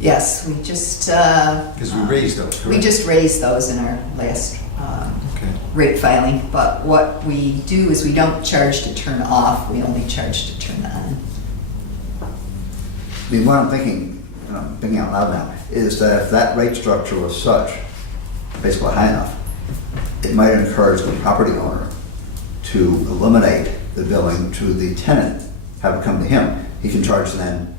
Yes, we just, Because we raised those, correct? we just raised those in our last Okay. rate filing, but what we do is we don't charge to turn off, we only charge to turn on. I mean, what I'm thinking out loud now, is that if that rate structure was such, basically high enough, it might encourage the property owner to eliminate the billing to the tenant, have it come to him. He can charge then,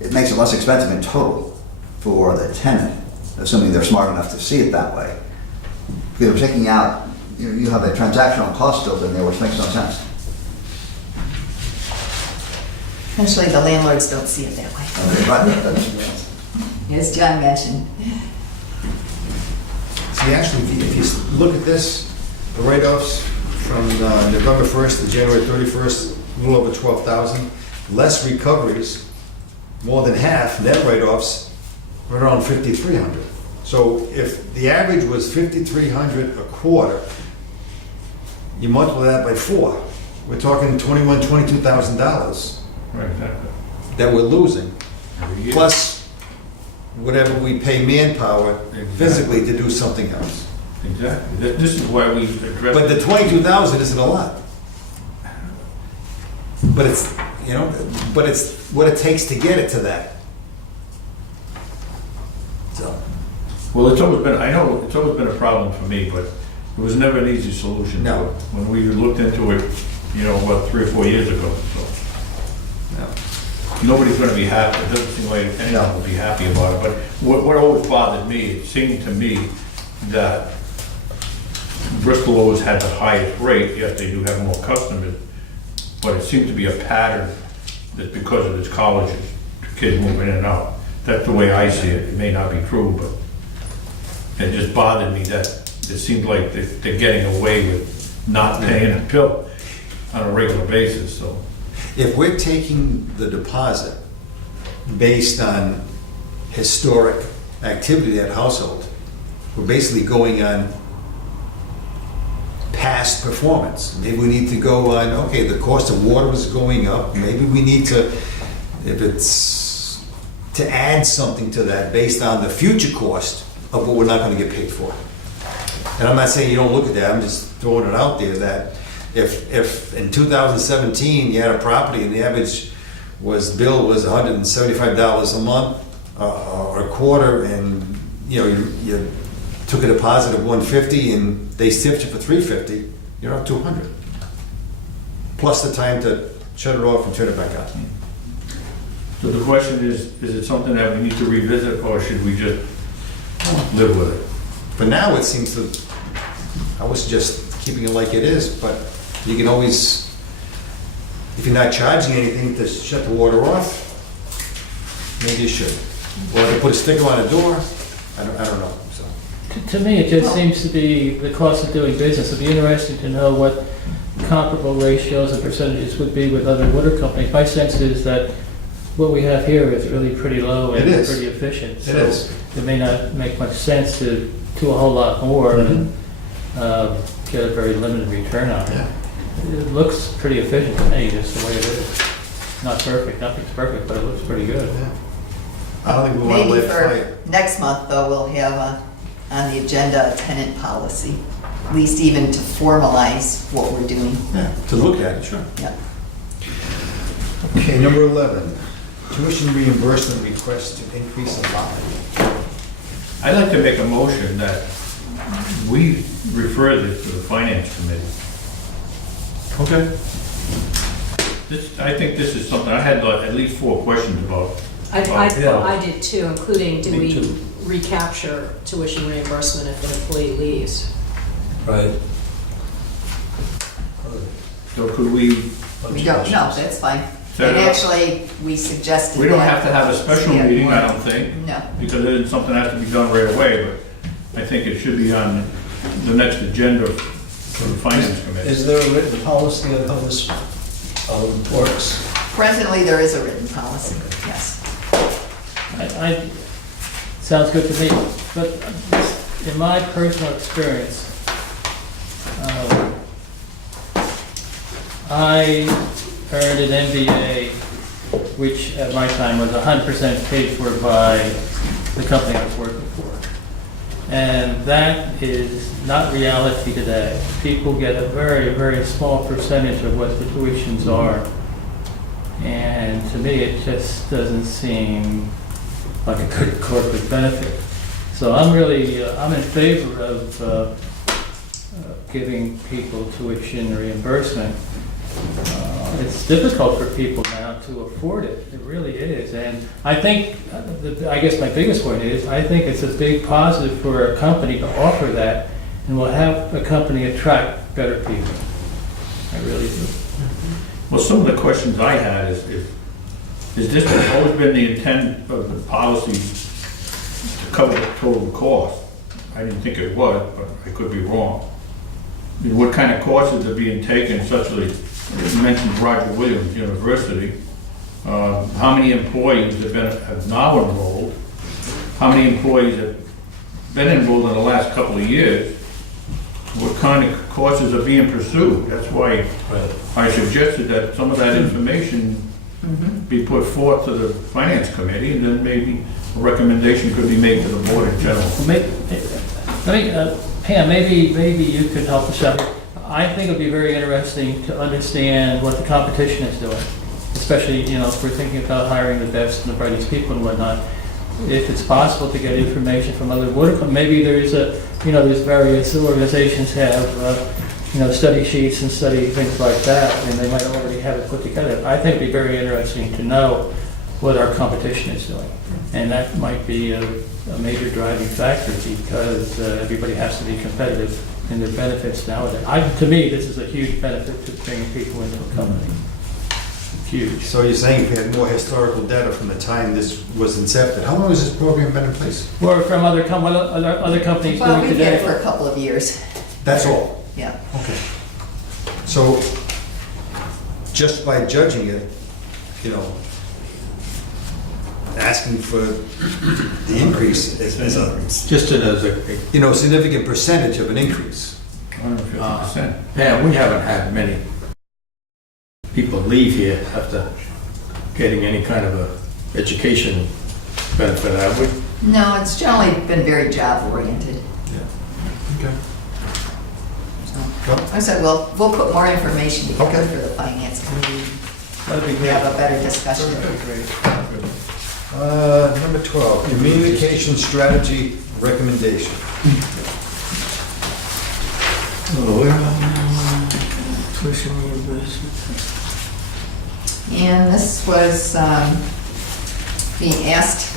it makes it less expensive in total for the tenant, assuming they're smart enough to see it that way. Because we're taking out, you have a transactional cost built in there, which makes no sense. Actually, the landlords don't see it that way, Okay, right, as John mentioned. See, actually, if you look at this, the write-offs from November 1st to January 31st, a little over 12,000, less recoveries, more than half, net write-offs, right around 5,300. So if the average was 5,300 a quarter, you multiply that by 4, we're talking $22,000 Right, exactly. that we're losing, Every year. plus whatever we pay manpower physically to do something else. Exactly. This is why we address. But the 22,000 isn't a lot. But it's, but it's what it takes to get it to that. So, Well, it's always been, I know, it's always been a problem for me, but it was never an easy solution. No. When we looked into it, 3 or 4 years ago, so. no. Nobody's gonna be happy, it doesn't seem like anyone will be happy about it, but what always bothered me, it seemed to me that Bristol always had the highest rate, yes, they do have more customers, but it seemed to be a pattern that because of its colleges, kids moving in and out. That's the way I see it, it may not be true, but it just bothered me that it seemed like they're getting away with not paying a bill on a regular basis, so. If we're taking the deposit based on historic activity at household, we're basically going on past performance. Maybe we need to go on, okay, the cost of water is going up, maybe we need to, if it's to add something to that based on the future cost of what we're not gonna get paid for. And I'm not saying you don't look at that, I'm just throwing it out there that if in 2017 you had a property and the average bill was $175 a month or a quarter, and you took a deposit of $150 and they stiffed you for $350, you're up $200. Plus the time to shut it off and turn it back on. So the question is it something that we need to revisit, or should we just live with it? For now, it seems to, I was just keeping it like it is, but you can always, if you're not charging anything to shut the water off, maybe you should. Or to put a sticker on a door, I don't know, so. To me, it just seems to be the cost of doing business. It'd be interesting to know what comparable ratios and percentages would be with other water companies. My sense is that what we have here is really pretty low and It is. pretty efficient. It is. So it may not make much sense to do a whole lot more and get a very limited return on it. Yeah. It looks pretty efficient to me, just the way it is. Not perfect, nothing's perfect, but it looks pretty good. Yeah. I don't think we want to Maybe live fire. for next month, though, we'll have on the agenda a tenant policy, at least even to formalize what we're doing. Yeah, to look at it, sure. Yep. Okay, number 11, tuition reimbursement request to increase the allotment. I'd like to make a motion that we refer this to the finance committee. Okay. I think this is something, I had at least 4 questions about. I did too, including do Me we too. recapture tuition reimbursement if an employee leaves? Right. So could we, We don't, no, that's fine. Set And it up. actually, we suggested we don't that. have to have a special Yeah. meeting, I don't think, No. because it is something that has to be done right away, I think it should be on the next agenda for the finance committee. Is there a written policy on how this works? Presently, there is a written policy, yes. Sounds good to me, but in my personal experience, I earned an MBA, which at my time was 100% paid for by the company I was working for. And that is not reality today. People get a very, very small percentage of what the tuitions are. And to me, it just doesn't seem like a good corporate benefit. So I'm really, I'm in favor of giving people tuition reimbursement. It's difficult for people now to afford it. It really is. And I think, I guess my biggest point is, I think it's a big positive for a company to offer that, and will have a company attract better people. I really do. Well, some of the questions I had is this has always been the intent of the policy to cover the total cost? I didn't think it was, but I could be wrong. I mean, what kind of courses are being taken, such as, you mentioned Roger Williams University. How many employees have now enrolled? How many employees have been enrolled in the last couple of years? What kind of courses are being pursued? That's why I suggested that some of that information be put forth to the finance committee, and then maybe a recommendation could be made to the board in general. Pam, maybe you could help us out. I think it'd be very interesting to understand what the competition is doing, especially, if we're thinking about hiring the best and the brightest people and whatnot. If it's possible to get information from other maybe there's there's various organizations have, study sheets and study things like that, and they might already have it put together. I think it'd be very interesting to know what our competition is doing. And that might be a major driving factor, because everybody has to be competitive in their benefits nowadays. To me, this is a huge benefit to bringing people into a company. Huge. So you're saying if we had more historical data from the time this was incepted, how long has this program been in place? Or from other companies Well, doing we've had today. it for a couple of years, That's all? yeah. Okay. So, just by judging it, asking for the increase as a, Just as a, significant percentage of an increase. 150%. yeah, we haven't had many people leave here after getting any kind of a education benefit, have we? No, it's generally been very job-oriented. Okay. So, like I said, we'll put more information together Okay. for the finance committee. That'd be We great. have a better discussion. Number 12, communication strategy recommendation. And this was being asked,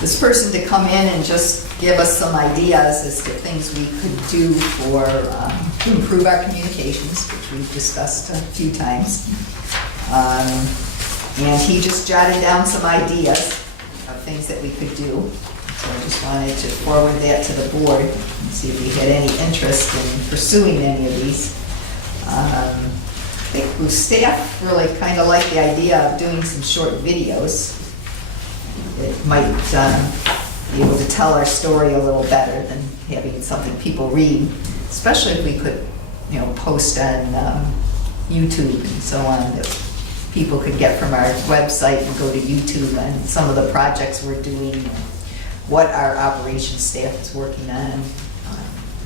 this person to come in and just give us some ideas as to things we could do to improve our communications, which we've discussed a few times. And he just jotted down some ideas of things that we could do. So I just wanted to forward that to the board and see if we had any interest in pursuing any of these. I think the staff really kind of like the idea of doing some short videos. It might be able to tell our story a little better than having something people read, especially if we could, post on YouTube and so on, that people could get from our website and go to YouTube on some of the projects we're doing, what our operations staff is working on.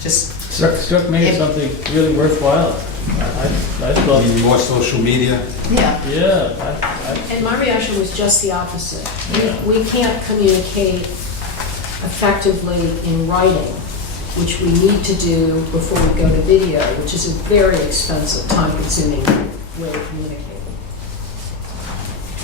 Just Struck me as something really worthwhile. I thought, More social media? yeah, And my reaction was just the opposite. Yeah. We can't communicate effectively in writing, which we need to do before we go to video, which is a very expensive, time-consuming way of communicating.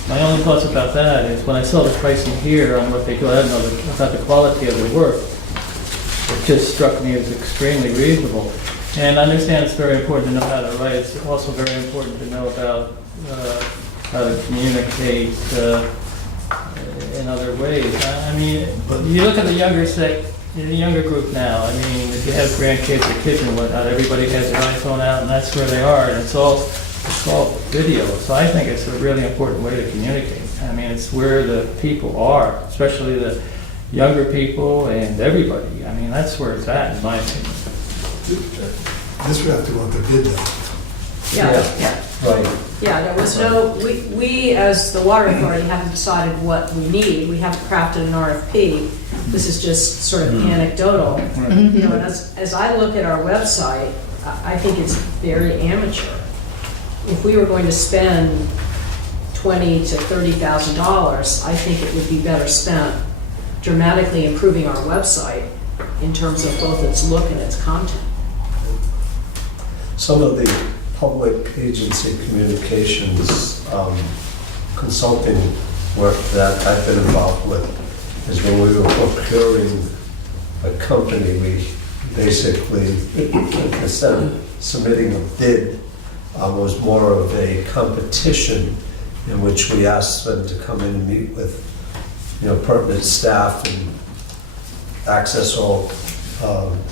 my only thoughts about that is when I saw the pricing here on what they do, I don't know about the quality of the work. It just struck me as extremely reasonable. And I understand it's very important to know how to write. It's also very important to know about how to communicate in other ways. I mean, you look at the younger set, in the younger group now, I mean, if you have grandkids or kids and whatnot, everybody has their iPhone out and that's where they are, and it's all video. So I think it's a really important way to communicate. I mean, it's where the people are, especially the younger people and everybody. I mean, that's where it's at, in my opinion. This would have to go out to bid though. Yeah, Right. yeah, there was no, we, as the water authority, haven't decided what we need. We haven't crafted an RFP. This is just sort of anecdotal. You know, and as I look at our website, I think it's very amateur. If we were going to spend $20,000 to $30,000, I think it would be better spent dramatically improving our website in terms of both its look and its content. Some of the public agency communications consulting work that I've been involved with is when we were procuring a company, we basically, instead of submitting a bid, was more of a competition in which we asked them to come in and meet with, pertinent staff and access all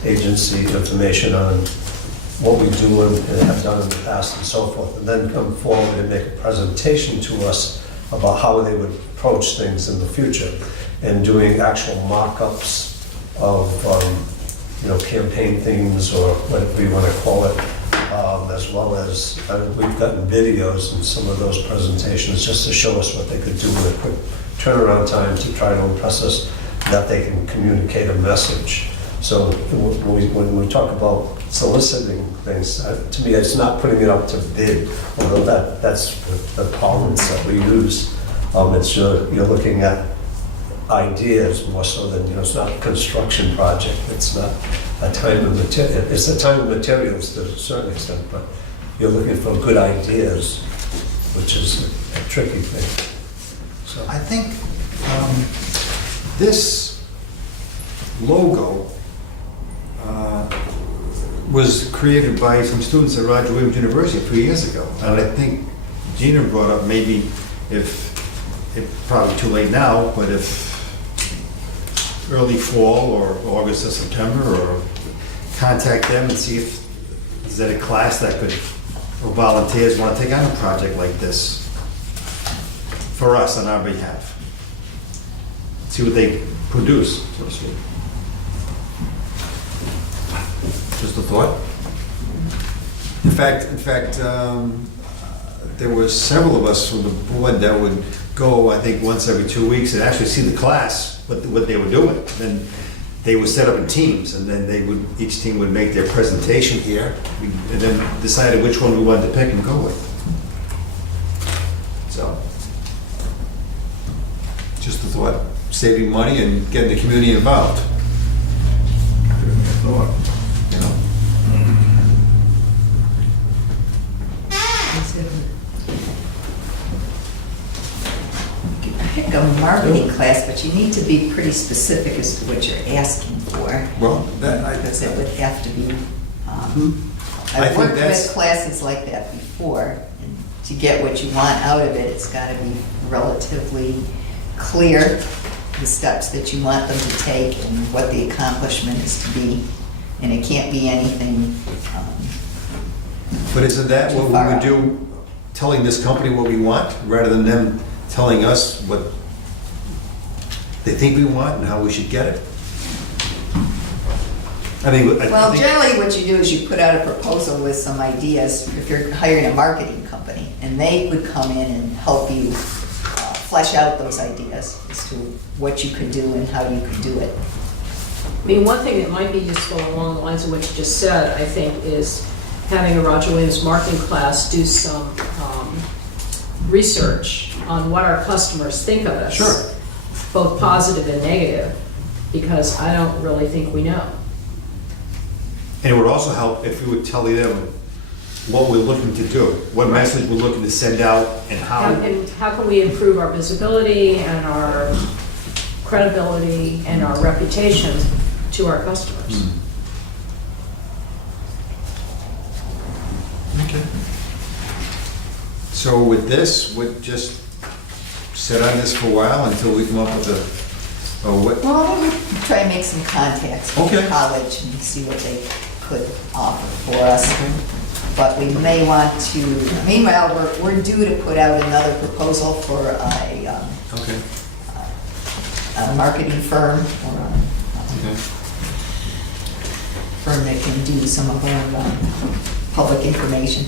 agency information on what we do and have done in the past and so forth, and then come forward and make a presentation to us about how they would approach things in the future, and doing actual mock-ups of, campaign themes or whatever you want to call it, as well as we've gotten videos in some of those presentations just to show us what they could do in a quick turnaround time to try to impress us that they can communicate a message. So when we talk about soliciting things, to me, it's not putting it up to bid, although that's the parlance that we use. It's you're looking at ideas more so than, it's not a construction project. It's not a time and material. It's a time and materials to a certain extent, but you're looking for good ideas, which is a tricky thing. So I think this logo was created by some students at Roger Williams University 3 years ago. And I think Gina brought up maybe if probably too late now, but if early fall or August or September, or contact them and see if is that a class that could, or volunteers want to take on a project like this for us on our behalf. See what they produce, so to speak. Just a thought. In fact, there were several of us from the board that would go, I think, once every 2 weeks and actually see the class, what they were doing. Then they would set up in teams, and then each team would make their presentation here, and then decided which one we wanted to pick and go with. So, just a thought, saving money and getting the community involved. Pick a marketing class, but you need to be pretty specific as to what you're asking for. Well, Because it would have to be, I I've think worked that's- with classes like that before, and to get what you want out of it, it's gotta be relatively clear, the steps that you want them to take and what the accomplishment is to be, and it can't be anything, But isn't that what we Far would out. do, telling this company what we want, rather than them telling us what they think we want and how we should get it? I mean, I well, think- generally what you do is you put out a proposal with some ideas, if you're hiring a marketing company, and they would come in and help you flesh out those ideas as to what you could do and how you could do it. I mean, one thing that might be useful along the lines of what you just said, I think, is having a Roger Williams marketing class do some research on what our customers think of us. Sure. Both positive and negative, because I don't really think we know. And it would also help if we would tell them what we're looking to do, what message we're looking to send out, and how. And how can we improve our visibility and our credibility and our reputation to our customers? Okay. So with this, we'll just sit on this for a while until we come up with Or what? Well, we'll try and make some contacts with Okay. the college and see what they could offer for us. But we may want to, meanwhile, we're due to put out another proposal for Okay. a marketing firm, or a Okay. firm that can do some of our public information.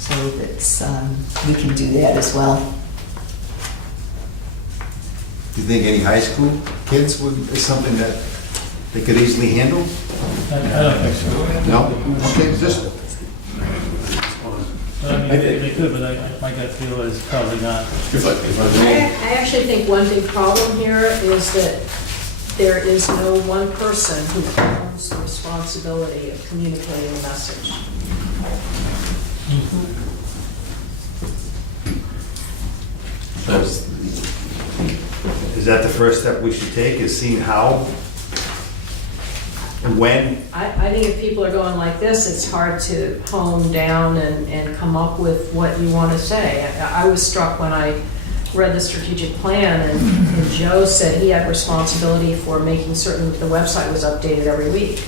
So that's, we can do that as well. Do you think any high school kids is something that they could easily handle? I don't think so. No? Okay, just, I mean, they could, but my gut feel is probably not. If I may, I actually think one big problem here is that there is no one person who owns the responsibility of communicating a message. is that the first step we should take, is seeing how and when? I think if people are going like this, it's hard to hone down and come up with what you want to say. I was struck when I read the strategic plan and Joe said he had responsibility for making certain that the website was updated every week.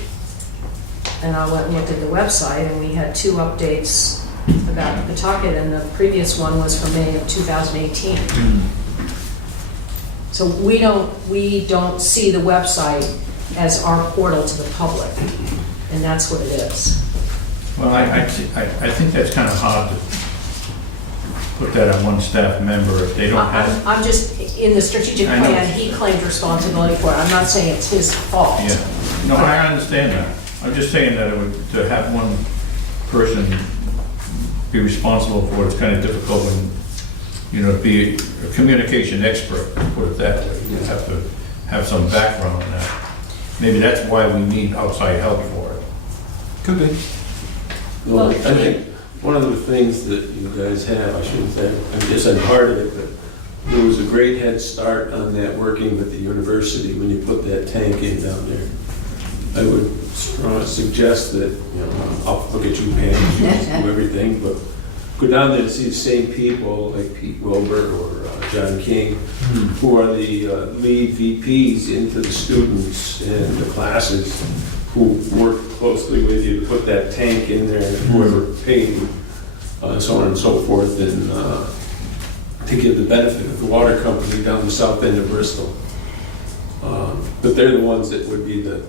And I went and looked at the website and we had 2 updates about Pawtucket and the previous one was from May of 2018. So we don't see the website as our portal to the public, and that's what it is. Well, I think that's kind of hard to put that on one staff member if they don't have. I'm just, in the strategic I know. plan, he claimed responsibility for it. I'm not saying it's his fault. Yeah, no, I understand that. I'm just saying that it would, to have one person be responsible for it's kind of difficult when, you know, be a communication expert, put it that way. You have to have some background on that. Maybe that's why we need outside help for it. Could be. well, I think one of the things that you guys have, I shouldn't say, I guess I'm part of it, but there was a great head start on that working with the university when you put that tank in down there. I would suggest that, you know, I'll look at you, Pam, you do everything, but go down there and see the same people like Pete Wilbur or John King, who are the lead VPs into the students and the classes, who work closely with you to put that tank in there, and whoever paid you, so on and so forth, and to give the benefit of the water company down the south end of Bristol. But they're the ones that would be the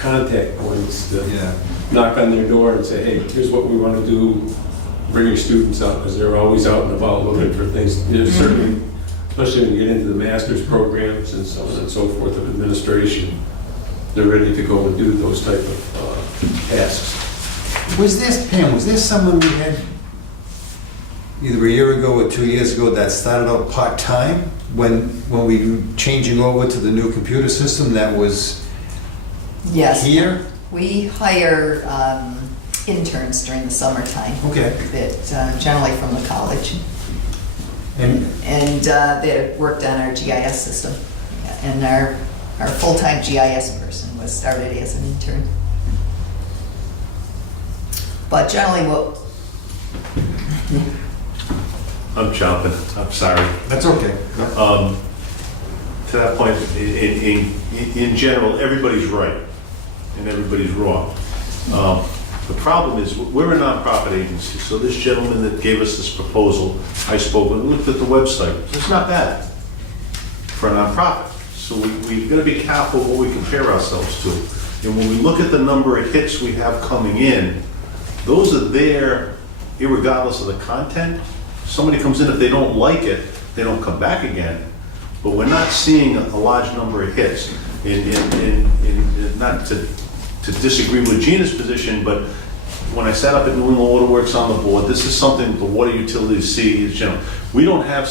contact points to Yeah. knock on their door and say, hey, here's what we want to do, bring your students out, because they're always out and about looking for things. There's certainly, especially when you get into the master's programs and so on and so forth of administration, they're ready to go and do those type of tasks. Was there someone we had either a year ago or 2 years ago that started out part-time when we were changing over to the new computer system that was Yes. here? We hire interns during the summertime. Okay. That generally from the college. And That worked on our GIS system. And our full-time GIS person was started as an intern. But generally what, I'm chopping, I'm sorry. that's okay. To that point, in general, everybody's right and everybody's wrong. The problem is, we're a nonprofit agency, so this gentleman that gave us this proposal, I spoke with, looked at the website. It's not bad for a nonprofit. So we've got to be careful what we compare ourselves to. And when we look at the number of hits we have coming in, those are there irregardless of the content. Somebody comes in, if they don't like it, they don't come back again. But we're not seeing a large number of hits. And not to disagree with Gina's position, but when I sat up at New England Water Works on the board, this is something the water utilities see, is, you know, we don't have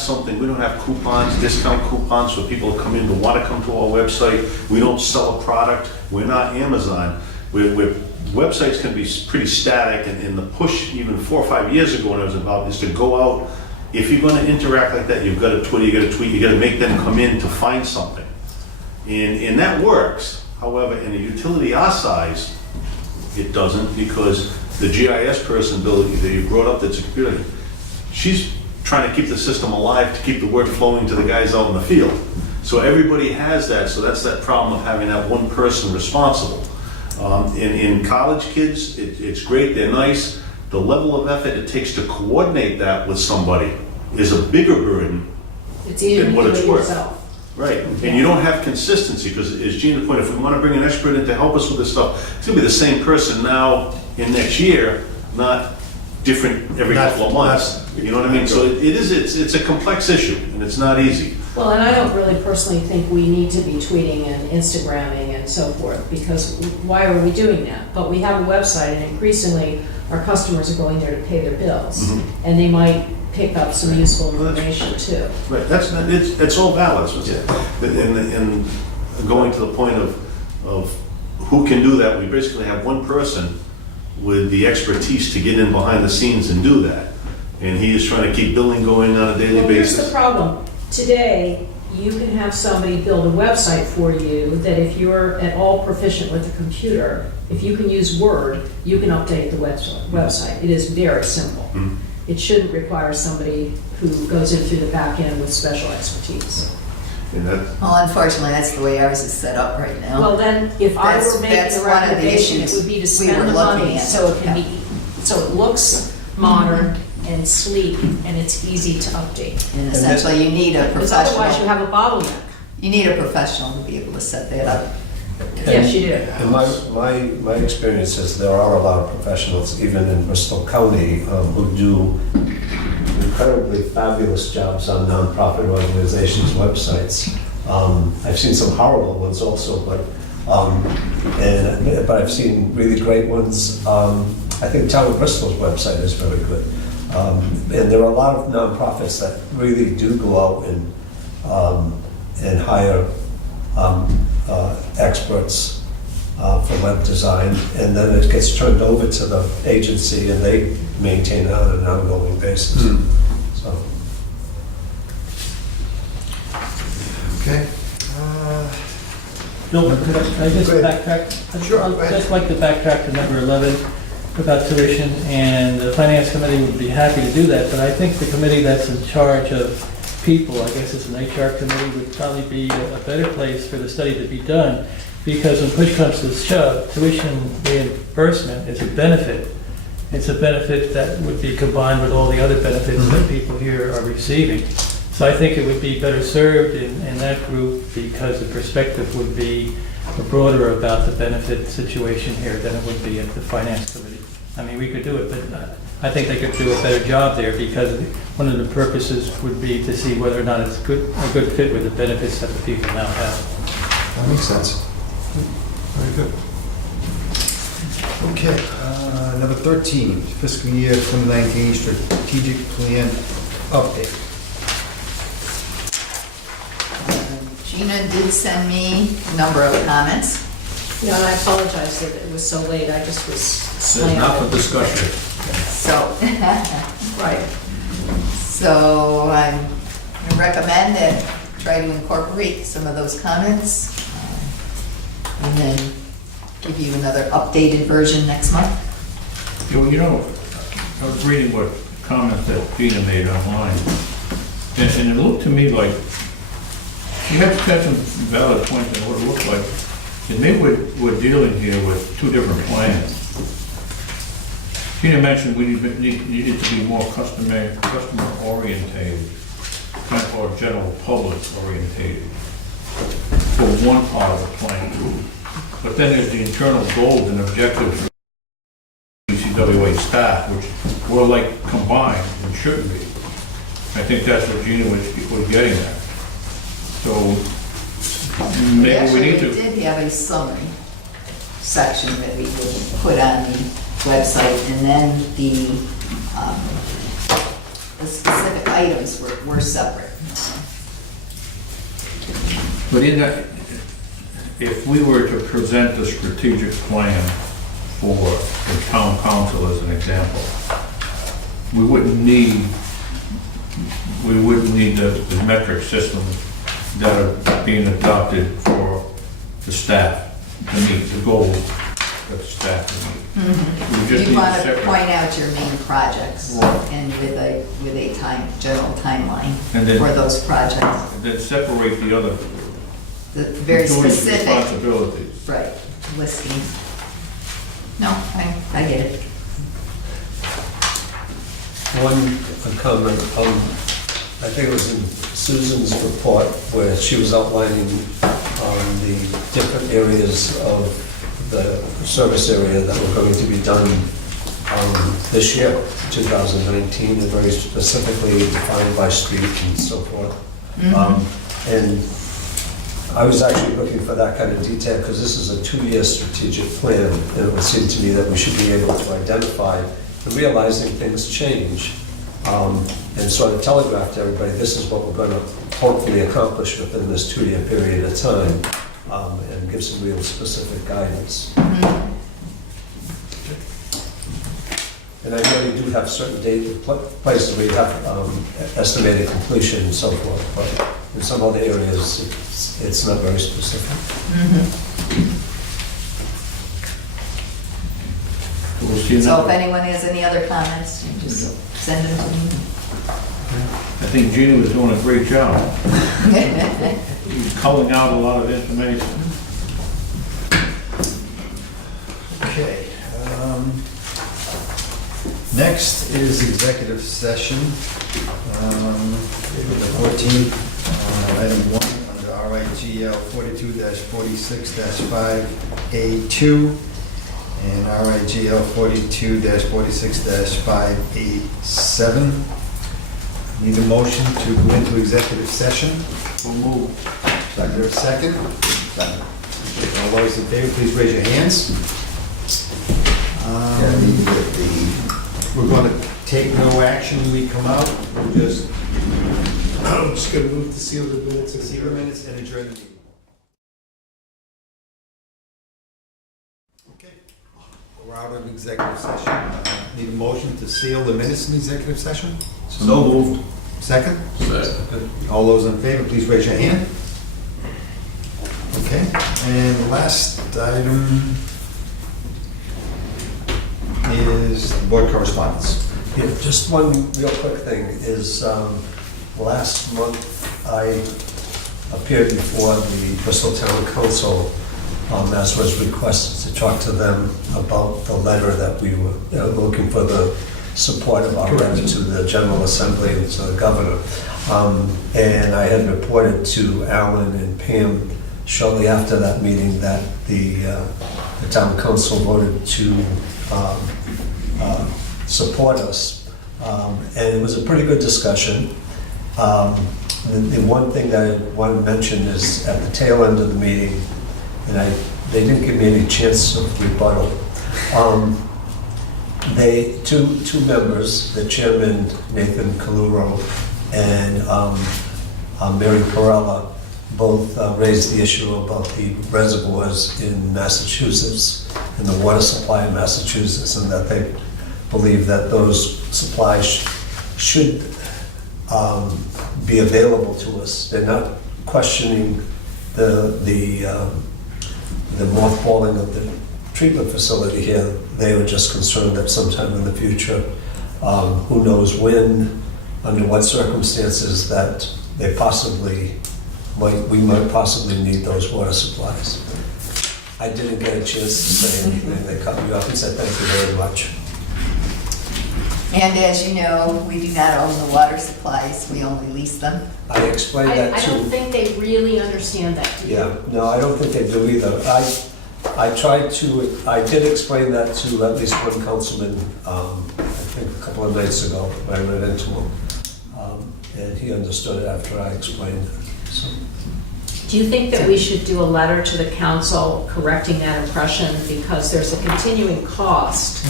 coupons, discount coupons for people to come in to want to come to our website. We don't sell a product. We're not Amazon. Websites can be pretty static, and the push even 4 or 5 years ago when I was involved is to go out. If you're going to interact like that, you've got to Twitter, you got to tweet, you got to make them come in to find something. And that works. However, in a utility our size, it doesn't, because the GIS person, Bill, that you brought up, that's a computer, she's trying to keep the system alive to keep the work flowing to the guys out in the field. So everybody has that, so that's that problem of having that one person responsible. In college kids, it's great, they're nice. The level of effort it takes to coordinate that with somebody is a bigger burden It's easier to than do what it's it worth. yourself. Right, and you don't have consistency, because as Gina pointed, if we want to bring an expert in to help us with this stuff, it's gonna be the same person now in next year, not different every Not- couple of months. You know what I mean? So it's a complex issue, and it's not easy. Well, and I don't really personally think we need to be tweeting and Instagramming and so forth, because why are we doing that? But we have a website, and increasingly, our customers are going there to pay their bills. Mhm. And they might pick up some useful information too. Right, it's all balance, and going to the point of who can do that, we basically have one person with the expertise to get in behind the scenes and do that. And he is trying to keep billing going on a daily Well, here's basis. the problem. Today, you can have somebody build a website for you that if you're at all proficient with a computer, if you can use Word, you can update the website. It is very simple. Mhm. It shouldn't require somebody who goes in through the back end with special expertise. And that, Well, unfortunately, that's the way ours is set up right now. Well, then, if I That's- were making that's a one of the recommendation, it issues would be to we spend were the looking money at. so it can be, so it looks modern and sleek and it's easy to update. And essentially, you need a Because otherwise you professional, have a bottleneck. you need a professional to be able to set that up. Yes, you do. And my experience is there are a lot of professionals, even in Bristol County, who do incredibly fabulous jobs on nonprofit organizations' websites. I've seen some horrible ones also, but I've seen really great ones. I think Town of Bristol's website is very good. And there are a lot of nonprofits that really do go out and hire experts for web design, and then it gets turned over to the agency, and they maintain it on an ongoing basis. So, Okay. Bill, could I just Go ahead. backtrack? Sure, go I'd ahead. just like to backtrack to number 11 about tuition, and the finance committee would be happy to do that, but I think the committee that's in charge of people, I guess it's an HR committee, would probably be a better place for the study to be done, because when push comes to shove, tuition reimbursement is a benefit. It's a benefit that would be combined with all the other benefits that people here are receiving. So I think it would be better served in that group, because the perspective would be broader about the benefit situation here than it would be at the finance committee. I mean, we could do it, but I think they could do a better job there, because one of the purposes would be to see whether or not it's a good fit with the benefits that the people now have. That makes sense. Very good. Okay, number 13, fiscal year 2019 strategic plan update. Gina did send me a number of comments. Yeah, and I apologize that it was so late, I just was There's not for slammed. discussion. So, Right. so I recommend that try to incorporate some of those comments, and then give you another updated version next month. You know, I was reading what comment that Gina made online, and it looked to me like you have some valid points in what it looked like. And maybe we're dealing here with two different plans. Gina mentioned we needed to be more customer orientated, or general public orientated for one part of the plan. But then there's the internal goals and objectives for BCWA staff, which were like combined and shouldn't be. I think that's what Gina was getting at. So maybe we need Actually, we to. did have a summary section that we would put on the website, and then the specific items were separate. But in that, if we were to present the strategic plan for the town council as an example, we wouldn't need the metric system that are being adopted for the staff to meet the goals that the staff can meet. We just You need want to separate- point out your main projects, Right. and with a general timeline And then- for those projects. and then separate the other the very Duties, specific, responsibilities. right, listing. No, I get it. One comment, I think it was in Susan's report where she was outlining the different areas of the service area that were going to be done this year, 2019, and very specifically defined by street and so forth. And I was actually looking for that kind of detail because this is a 2-year strategic plan, and it would seem to me that we should be able to identify, and realizing things change, and sort of telegraph to everybody, this is what we're going to hopefully accomplish within this 2-year period of time, and give some real specific guidance. And I know you do have certain places where you have estimated completion and so forth, but in some other areas, it's not very specific. We'll see you So if now. anyone has any other comments, you just send them to me. I think Gina was doing a great job. He's culling out a lot of information. Okay. Next is executive session. The 14th, item 1, under RIGL 42-46-5A2 and RIGL 42-46-5A7. Need a motion to go into executive session. We'll move. Is there a second? Second. All those in favor, please raise your hands. Yeah, you can get the We're going to take no action when we come out. We'll just I'm just gonna move to seal the minutes and see the minutes and adjourn the meeting. Okay. We're out of executive session. Need a motion to seal the minutes in executive session? So moved. Second? Second. All those in favor, please raise your hand. Okay, and the last item is board correspondence. Yeah, just one real quick thing is, last month I appeared before the Bristol Town Council, as was requested, to talk to them about the letter that we were looking for the support of our rep to the General Assembly and to the Governor. And I had reported to Alan and Pam shortly after that meeting that the Town Council voted to support us. And it was a pretty good discussion. The one thing that I want to mention is at the tail end of the meeting, and they didn't give me any chance of rebuttal. Two members, the chairman, Nathan Kaluro, and Mary Perella, both raised the issue about the reservoirs in Massachusetts and the water supply in Massachusetts, and that they believe that those supplies should be available to us. They're not questioning the mothballing of the treatment facility here. They were just concerned that sometime in the future, who knows when, under what circumstances, that we might possibly need those water supplies. I didn't get a chance to say anything. They cut me off and said, thank you very much. And as you know, we do not own the water supplies, we only lease them. I explained that I to... don't think they really understand that, do you? Yeah, no, I don't think they do either. I did explain that to at least one councilman, I think a couple of nights ago, when I ran into him. And he understood it after I explained it. So, Do you think that we should do a letter to the council correcting that impression, because there's a continuing cost?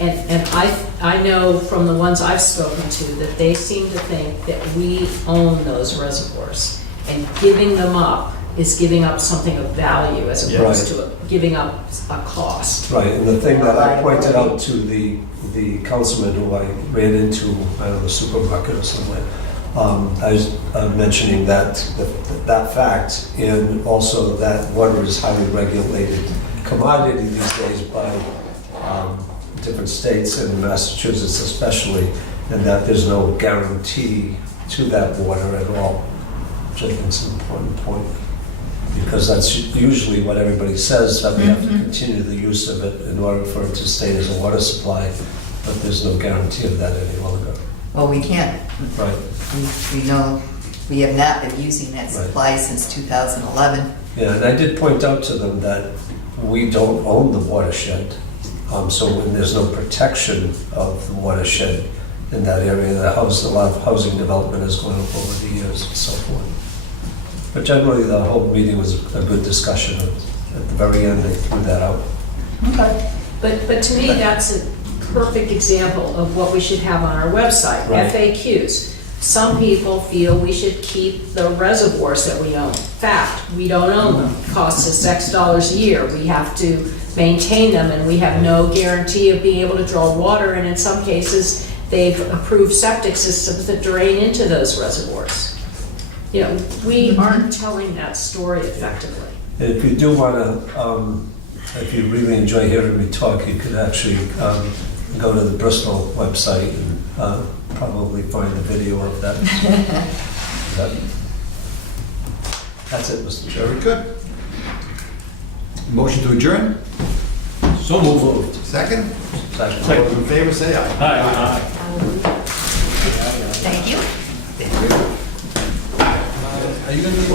And I know from the ones I've spoken to that they seem to think that we own those reservoirs, and giving them up is giving up something of value as opposed to giving up a cost. right, and the thing that I pointed out to the councilman who I ran into, I don't know, the supermarket or somewhere, I was mentioning that fact, and also that water is highly regulated commodity these days by different states, and Massachusetts especially, and that there's no guarantee to that water at all, which I think is an important point. because that's usually what everybody says, that we have to continue the use of it in order for it to stay as a water supply, but there's no guarantee of that any longer. Well, we can't. Right. We know, we have not been using that supply since 2011. Yeah, and I did point out to them that we don't own the watershed, so when there's no protection of the watershed in that area, a lot of housing development has gone up over the years and so forth. But generally, the whole meeting was a good discussion. At the very end, they threw that out. Okay. But to me, that's a perfect example of what we should have on our website, Right. FAQs. Some people feel we should keep the reservoirs that we own. Fact, we don't own them. It costs us X dollars a year. We have to maintain them, and we have no guarantee of being able to draw water, and in some cases, they've approved septic systems that drain into those reservoirs. You know, we aren't telling that story effectively. And if you do want to, if you really enjoy hearing me talk, you could actually go to the Bristol website and probably find the video of that. That's it, Mr. Chairman. Very good. Motion to adjourn? So moved. Second? Second. All those in favor, say aye. Aye. Thank you. Very good. Are you gonna do